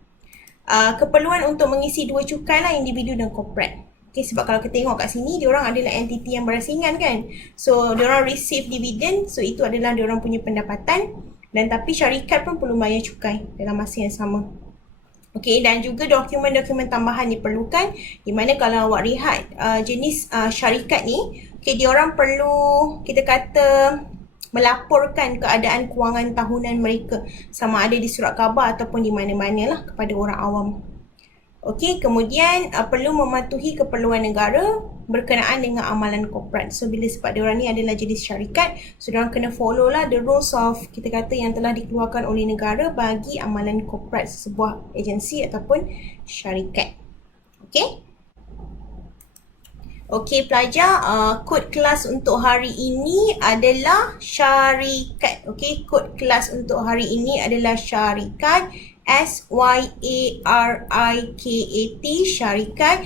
keperluan untuk mengisi dua cukai lah, individu dan corporate. Okay, sebab kalau kita tengok kat sini, diorang adalah entiti yang berasingan kan. So, diorang receive dividend. So, itu adalah diorang punya pendapatan. Dan tapi syarikat pun perlu bayar cukai dalam masa yang sama. Okey, dan juga dokumen-dokumen tambahan diperlukan. Di mana kalau awak lihat jenis syarikat ni, okey, diorang perlu, kita kata, melaporkan keadaan kewangan tahunan mereka. Sama ada di surat khabar ataupun di mana-mana lah kepada orang awam. Okey, kemudian perlu mematuhi keperluan negara berkenaan dengan amalan korporat. So, bila sebab diorang ni adalah jenis syarikat, so diorang kena follow lah the rules of, kita kata, yang telah dikeluarkan oleh negara bagi amalan korporat sebuah agensi ataupun syarikat. Okey. Okey pelajar, kod kelas untuk hari ini adalah syarikat. Okey, kod kelas untuk hari ini adalah syarikat. SYARIKAT, syarikat.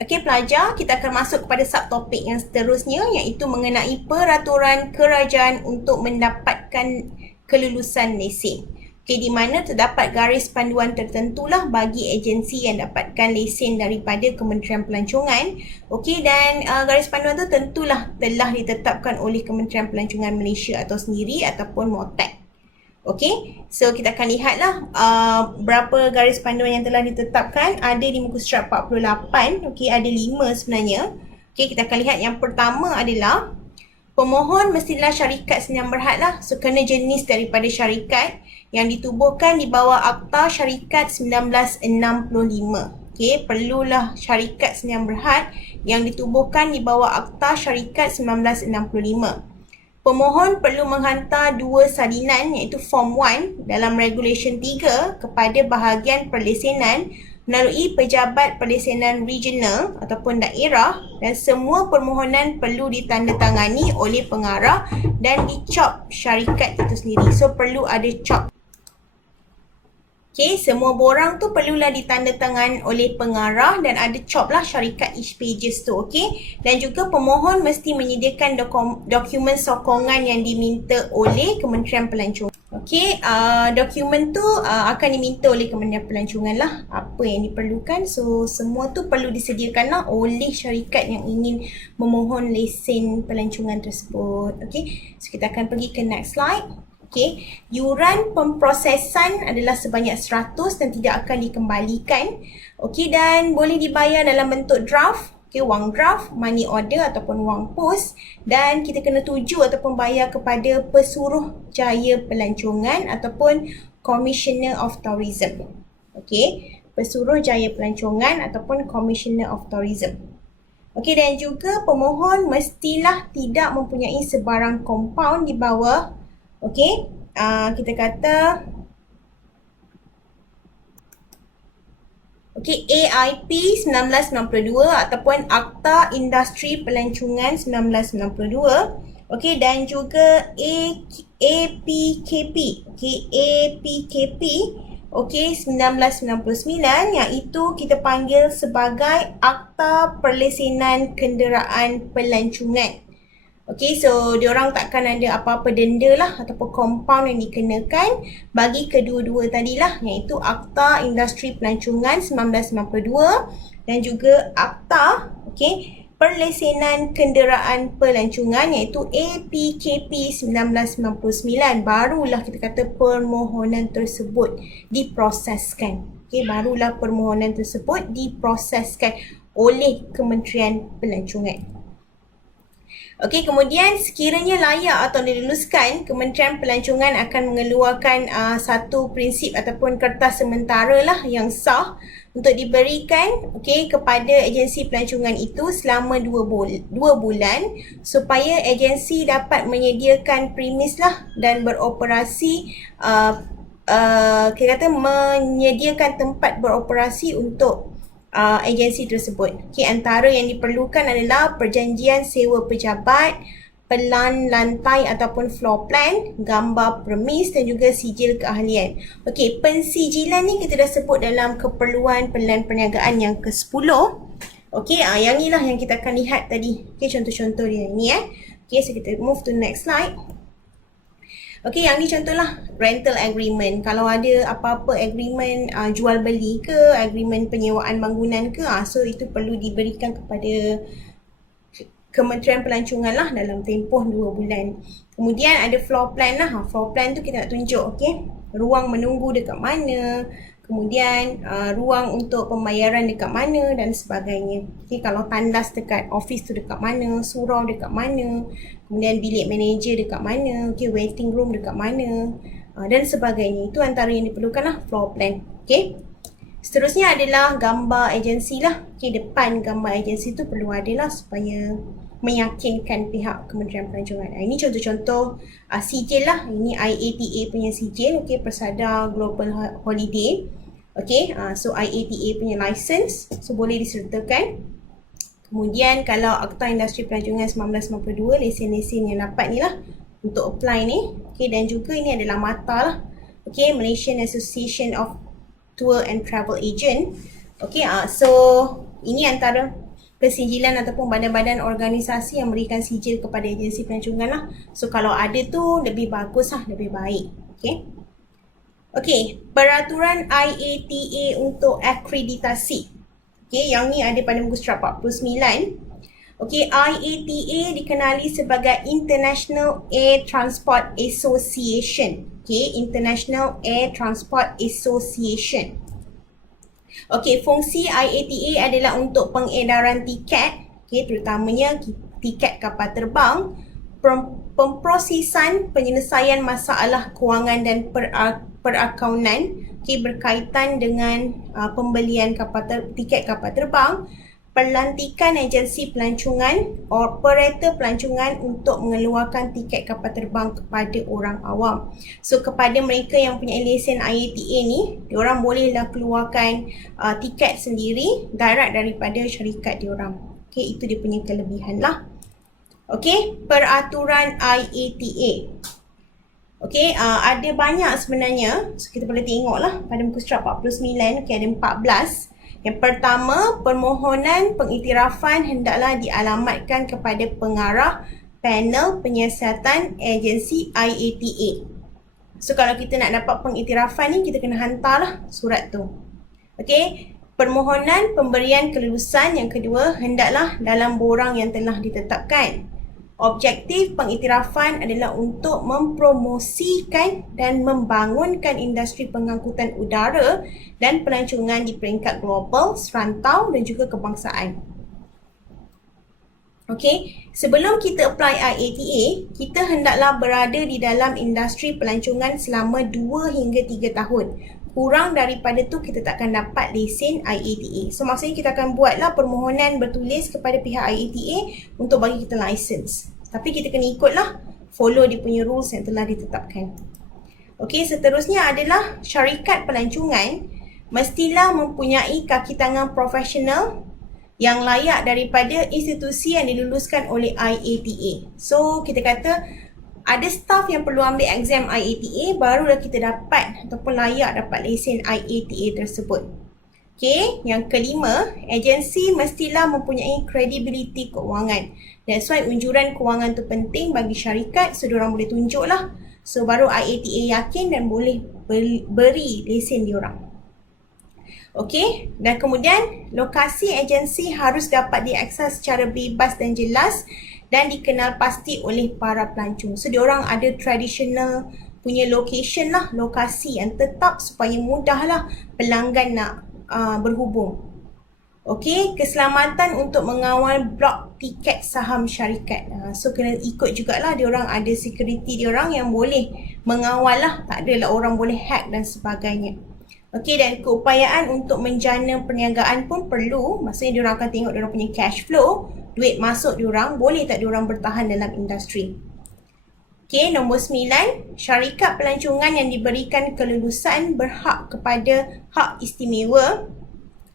Okey pelajar, kita akan masuk kepada subtopik yang seterusnya, iaitu mengenai peraturan kerajaan untuk mendapatkan kelulusan lesen. Okey, di mana terdapat garis panduan tertentulah bagi agensi yang dapatkan lesen daripada Kementerian Pelancongan. Okey, dan garis panduan tu tentulah telah ditetapkan oleh Kementerian Pelancongan Malaysia atau sendiri ataupun MOTAC. Okey, so kita akan lihatlah berapa garis panduan yang telah ditetapkan. Ada di muka surat 48. Okey, ada 5 sebenarnya. Okey, kita akan lihat yang pertama adalah pemohon mestilah syarikat senyam berhad lah. So, kena jenis daripada syarikat yang ditubuhkan di bawah Akta Syarikat 1965. Okey, perlulah syarikat senyam berhad yang ditubuhkan di bawah Akta Syarikat 1965. Pemohon perlu menghantar 2 salinan iaitu Form 1 dalam Regulation 3 kepada bahagian perlesenan melalui pejabat perlesenan regional ataupun daerah, dan semua permohonan perlu ditandatangani oleh pengarah dan dicop syarikat itu sendiri. So, perlu ada cop. Okey, semua borang tu perlulah ditandatangan oleh pengarah dan ada cop lah syarikat each pages tu. Okey, dan juga pemohon mesti menyediakan dokumen sokongan yang diminta oleh Kementerian Pelancongan. Okey, dokumen tu akan diminta oleh Kementerian Pelancongan lah, apa yang diperlukan. So, semua tu perlu disediakan lah oleh syarikat yang ingin memohon lesen pelancongan tersebut. Okey, so kita akan pergi ke next slide. Okey, yuran pemprosesan adalah sebanyak 100 dan tidak akan dikembalikan. Okey, dan boleh dibayar dalam bentuk draft. Okey, wang draft, money order ataupun wang pos, dan kita kena tuju ataupun bayar kepada Pesuruhjaya Pelancongan ataupun Commissioner of Tourism. Okey, Pesuruhjaya Pelancongan ataupun Commissioner of Tourism. Okey, dan juga pemohon mestilah tidak mempunyai sebarang kompaun di bawah, okey, kita kata okey, AIP 1992 ataupun Akta Industri Pelancongan 1992. Okey, dan juga APKP. Okey, APKP. Okey, 1999, yang itu kita panggil sebagai Akta Perlesenan Kenderaan Pelancongan. Okey, so diorang takkan ada apa-apa denda lah ataupun compound yang dikenakan bagi kedua-dua tadilah, iaitu Akta Industri Pelancongan 1992 dan juga Akta Perlesenan Kenderaan Pelancongan iaitu APKP 1999. Barulah kita kata permohonan tersebut diproseskan. Okey, barulah permohonan tersebut diproseskan oleh Kementerian Pelancongan. Okey, kemudian sekiranya layak atau diluluskan, Kementerian Pelancongan akan mengeluarkan satu prinsip ataupun kertas sementara lah yang sah untuk diberikan kepada agensi pelancongan itu selama 2 bulan supaya agensi dapat menyediakan premis lah dan beroperasi kita kata menyediakan tempat beroperasi untuk agensi tersebut. Antara yang diperlukan adalah perjanjian sewa pejabat, pelan lantai ataupun floor plan, gambar premis dan juga sijil keahlian. Pensijilan ni kita dah sebut dalam keperluan pelan perniagaan yang ke-10. Yang ni lah yang kita akan lihat tadi. Contoh-contoh dia ni so kita move to next slide. Yang ni contohlah rental agreement. Kalau ada apa-apa agreement jual beli ke, agreement penyewaan bangunan ke, so itu perlu diberikan kepada Kementerian Pelancongan lah dalam tempoh 2 bulan. Kemudian ada floor plan lah. Floor plan tu kita nak tunjuk ruang menunggu dekat mana, kemudian ruang untuk pembayaran dekat mana dan sebagainya. Kalau tandas dekat office tu dekat mana, surau dekat mana, kemudian bilik manager dekat mana, waiting room dekat mana dan sebagainya. Itu antara yang diperlukan lah, floor plan. Seterusnya adalah gambar agensi lah. Depan gambar agensi tu perlu ada lah supaya meyakinkan pihak Kementerian Pelancongan. Ini contoh-contoh sijil lah. Ini IATA punya sijil, Persada Global Holiday. So IATA punya license, so boleh disertakan. Kemudian kalau Akta Industri Pelancongan 1992, lesen-lesen yang dapat ni lah untuk apply ni. Dan juga ini adalah MATA lah. Malaysian Association of Tour and Travel Agent. So ini antara persijilan ataupun badan-badan organisasi yang memberikan sijil kepada agensi pelancongan lah. So kalau ada tu lebih bagus lah, lebih baik. Peraturan IATA untuk akreditasi. Yang ni ada pada muka surat 49. IATA dikenali sebagai International Air Transport Association. International Air Transport Association. Fungsi IATA adalah untuk pengedaran tiket, terutamanya tiket kapal terbang, pemprosesan penyelesaian masalah kewangan dan perakaunan berkaitan dengan pembelian tiket kapal terbang, pelantikan agensi pelancongan, operator pelancongan untuk mengeluarkan tiket kapal terbang kepada orang awam. So kepada mereka yang punya lesen IATA ni, diorang bolehlah keluarkan tiket sendiri direct daripada syarikat diorang. Itu dia punya kelebihan lah. Peraturan IATA. Ada banyak sebenarnya. So kita boleh tengok lah pada muka surat 49. Ada 14. Yang pertama, permohonan pengiktirafan hendaklah dialamatkan kepada pengarah panel penyiasatan agensi IATA. So kalau kita nak dapat pengiktirafan ni, kita kena hantarlah surat tu. Permohonan pemberian kelulusan yang kedua hendaklah dalam borang yang telah ditetapkan. Objektif pengiktirafan adalah untuk mempromosikan dan membangunkan industri pengangkutan udara dan pelancongan di peringkat global, serantau dan juga kebangsaan. Sebelum kita apply IATA, kita hendaklah berada di dalam industri pelancongan selama 2 hingga 3 tahun. Kurang daripada tu kita takkan dapat lesen IATA. So maksudnya kita akan buatlah permohonan bertulis kepada pihak IATA untuk bagi kita license. Tapi kita kena ikutlah, follow dia punya rules yang telah ditetapkan. Seterusnya adalah syarikat pelancongan mestilah mempunyai kaki tangan profesional yang layak daripada institusi yang diluluskan oleh IATA. So kita kata ada staff yang perlu ambil exam IATA, barulah kita dapat ataupun layak dapat lesen IATA tersebut. Okay, yang kelima, agensi mestilah mempunyai kredibiliti keuangan. That's why unjuran keuangan tu penting bagi syarikat, so diorang boleh tunjuk lah. So baru IATA yakin dan boleh beri lesen diorang. Okey, dan kemudian lokasi agensi harus dapat diakses secara bebas dan jelas dan dikenal pasti oleh para pelancong. So diorang ada traditional punya location lah, lokasi yang tetap supaya mudahlah pelanggan nak berhubung. Okey, keselamatan untuk mengawal blok tiket saham syarikat. So kena ikut jugalah, diorang ada security diorang yang boleh mengawal lah, tak adalah orang boleh hack dan sebagainya. Okey, dan keupayaan untuk menjana perniagaan pun perlu. Maksudnya diorang akan tengok diorang punya cash flow, duit masuk diorang, boleh tak diorang bertahan dalam industri. Okey, nombor 9, syarikat pelancongan yang diberikan kelulusan berhak kepada hak istimewa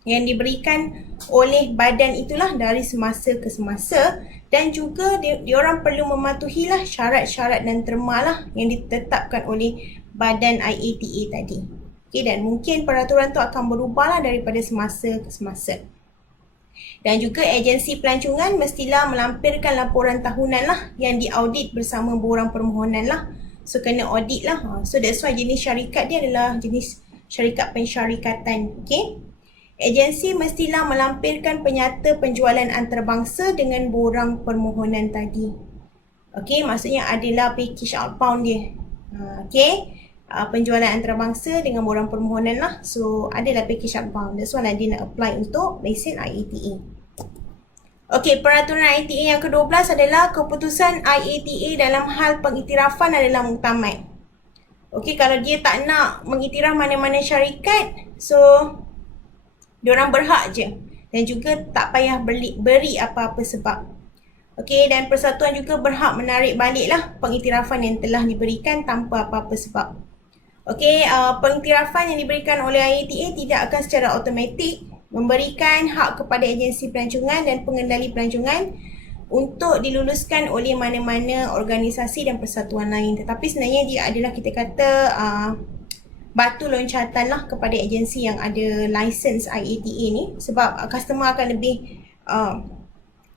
yang diberikan oleh badan itulah dari semasa ke semasa, dan juga diorang perlu mematuhilah syarat-syarat dan termalah yang ditetapkan oleh badan IATA tadi. Okay, dan mungkin peraturan tu akan berubahlah daripada semasa ke semasa. Dan juga agensi pelancongan mestilah melampirkan laporan tahunan lah yang diaudit bersama borang permohonan lah. So kena audit lah. So that's why jenis syarikat dia adalah jenis syarikat pensyarikatan. Okay. Agensi mestilah melampirkan penyata penjualan antarabangsa dengan borang permohonan tadi. Okay, maksudnya adalah package outbound dia. Okay. Penjualan antarabangsa dengan borang permohonan lah. So adalah package outbound. That's why dia nak apply untuk lesen IATA. Okey, peraturan IATA yang ke-12 adalah keputusan IATA dalam hal pengiktirafan adalah muktamad. Okey, kalau dia tak nak mengiktiraf mana-mana syarikat, so diorang berhak je. Dan juga tak payah beri apa-apa sebab. Okey, dan persatuan juga berhak menarik baliklah pengiktirafan yang telah diberikan tanpa apa-apa sebab. Okey, pengiktirafan yang diberikan oleh IATA tidak akan secara automatik memberikan hak kepada agensi pelancongan dan pengendali pelancongan untuk diluluskan oleh mana-mana organisasi dan persatuan lain. Tetapi sebenarnya dia adalah, kita kata, batu loncatan lah kepada agensi yang ada license IATA ni, sebab customer akan lebih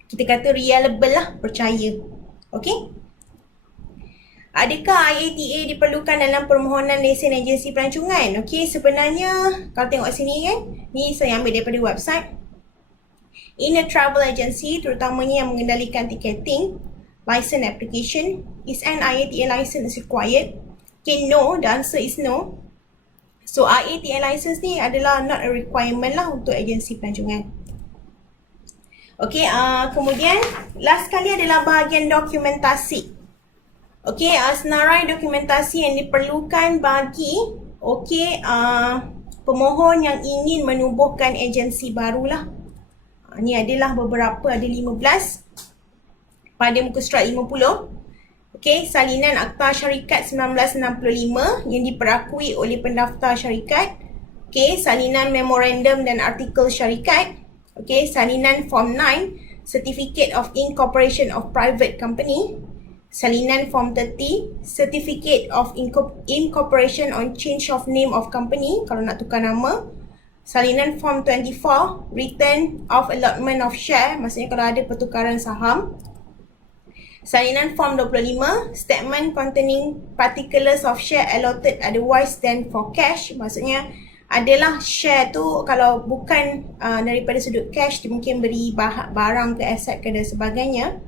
kita kata reliable lah, percaya. Okey. Adakah IATA diperlukan dalam permohonan lesen agensi pelancongan? Okey, sebenarnya kalau tengok sini kan, ni saya ambil daripada website. In a travel agency, terutamanya yang mengendalikan ticketing, license application, is an IATA license required? Okay, no, the answer is no. So IATA license ni adalah not a requirement lah untuk agensi pelancongan. Okey, kemudian last kali adalah bahagian dokumentasi. Okey, senarai dokumentasi yang diperlukan bagi pemohon yang ingin menubuhkan agensi barulah. Ni adalah beberapa, ada 15 pada muka surat 50. Okey, salinan Akta Syarikat 1965 yang diperakui oleh pendaftar syarikat. Okey, salinan memorandum dan artikel syarikat. Okey, salinan Form 9, Certificate of Incorporation of Private Company. Salinan Form 30, Certificate of Incorporation on Change of Name of Company, kalau nak tukar nama. Salinan Form 24, Return of Allotment of Share, maksudnya kalau ada pertukaran saham. Salinan Form 25, Statement containing particulars of share allotted otherwise than for cash, maksudnya adalah share tu kalau bukan daripada sudut cash, dia mungkin beri barang ke aset ke dan sebagainya.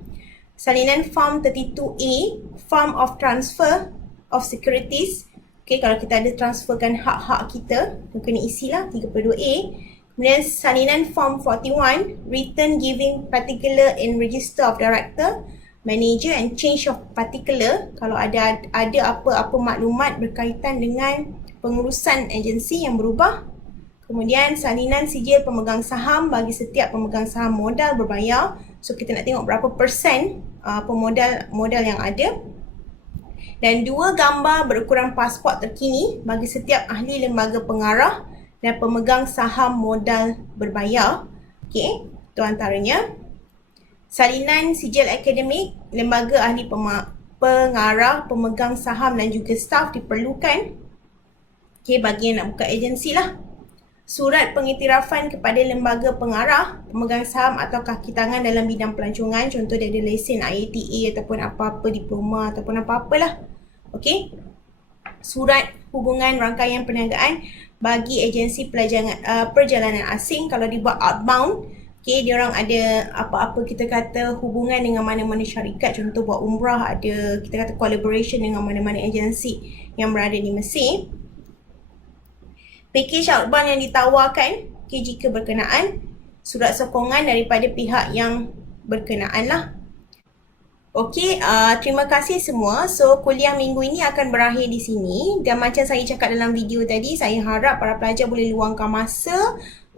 Salinan Form 32A, Form of Transfer of Securities. Okay, kalau kita ada transferkan hak-hak kita, kita kena isilah 32A. Kemudian salinan Form 41, Return Giving Particular in Register of Director, Manager and Change of Particular. Kalau ada apa-apa maklumat berkaitan dengan pengurusan agensi yang berubah. Kemudian salinan sijil pemegang saham bagi setiap pemegang saham modal berbayar. So kita nak tengok berapa persen modal yang ada. Dan 2 gambar berukuran pasport terkini bagi setiap ahli lembaga pengarah dan pemegang saham modal berbayar. Okey, Itu antaranya. Salinan sijil akademik, lembaga ahli pengarah, pemegang saham dan juga staf diperlukan. Okay, bagi yang nak buka agensi lah. Surat pengiktirafan kepada lembaga pengarah, pemegang saham atau kaki tangan dalam bidang pelancongan. Contoh dia ada lesen IATA ataupun apa-apa diploma ataupun apa-apalah. Okay. Surat hubungan rangkaian perniagaan bagi agensi perjalanan asing kalau dibuat outbound. Okay, dia orang ada apa-apa kita kata hubungan dengan mana-mana syarikat. Contoh buat umrah, ada kita kata collaboration dengan mana-mana agensi yang berada di Mesir. Pakej outbound yang ditawarkan, okay, jika berkenaan. Surat sokongan daripada pihak yang berkenaan lah. Okey, terima kasih semua. So, kuliah minggu ini akan berakhir di sini. Dan macam saya cakap dalam video tadi, saya harap para pelajar boleh luangkan masa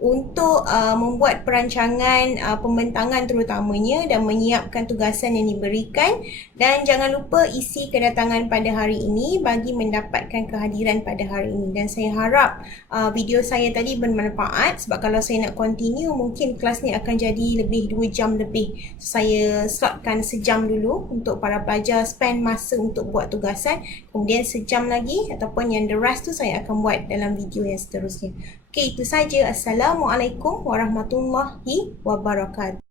untuk membuat perancangan pembentangan terutamanya dan menyiapkan tugasan yang diberikan. Dan jangan lupa isi kedatangan pada hari ini bagi mendapatkan kehadiran pada hari ini. Dan saya harap video saya tadi bermanfaat, sebab kalau saya nak continue mungkin kelas ni akan jadi lebih 2 jam lebih. So, saya slotkan sejam dulu untuk para pelajar spend masa untuk buat tugasan. Kemudian sejam lagi ataupun yang the rest tu saya akan buat dalam video yang seterusnya. Okey, itu saja. Assalamualaikum warahmatullahi wabarakatuh.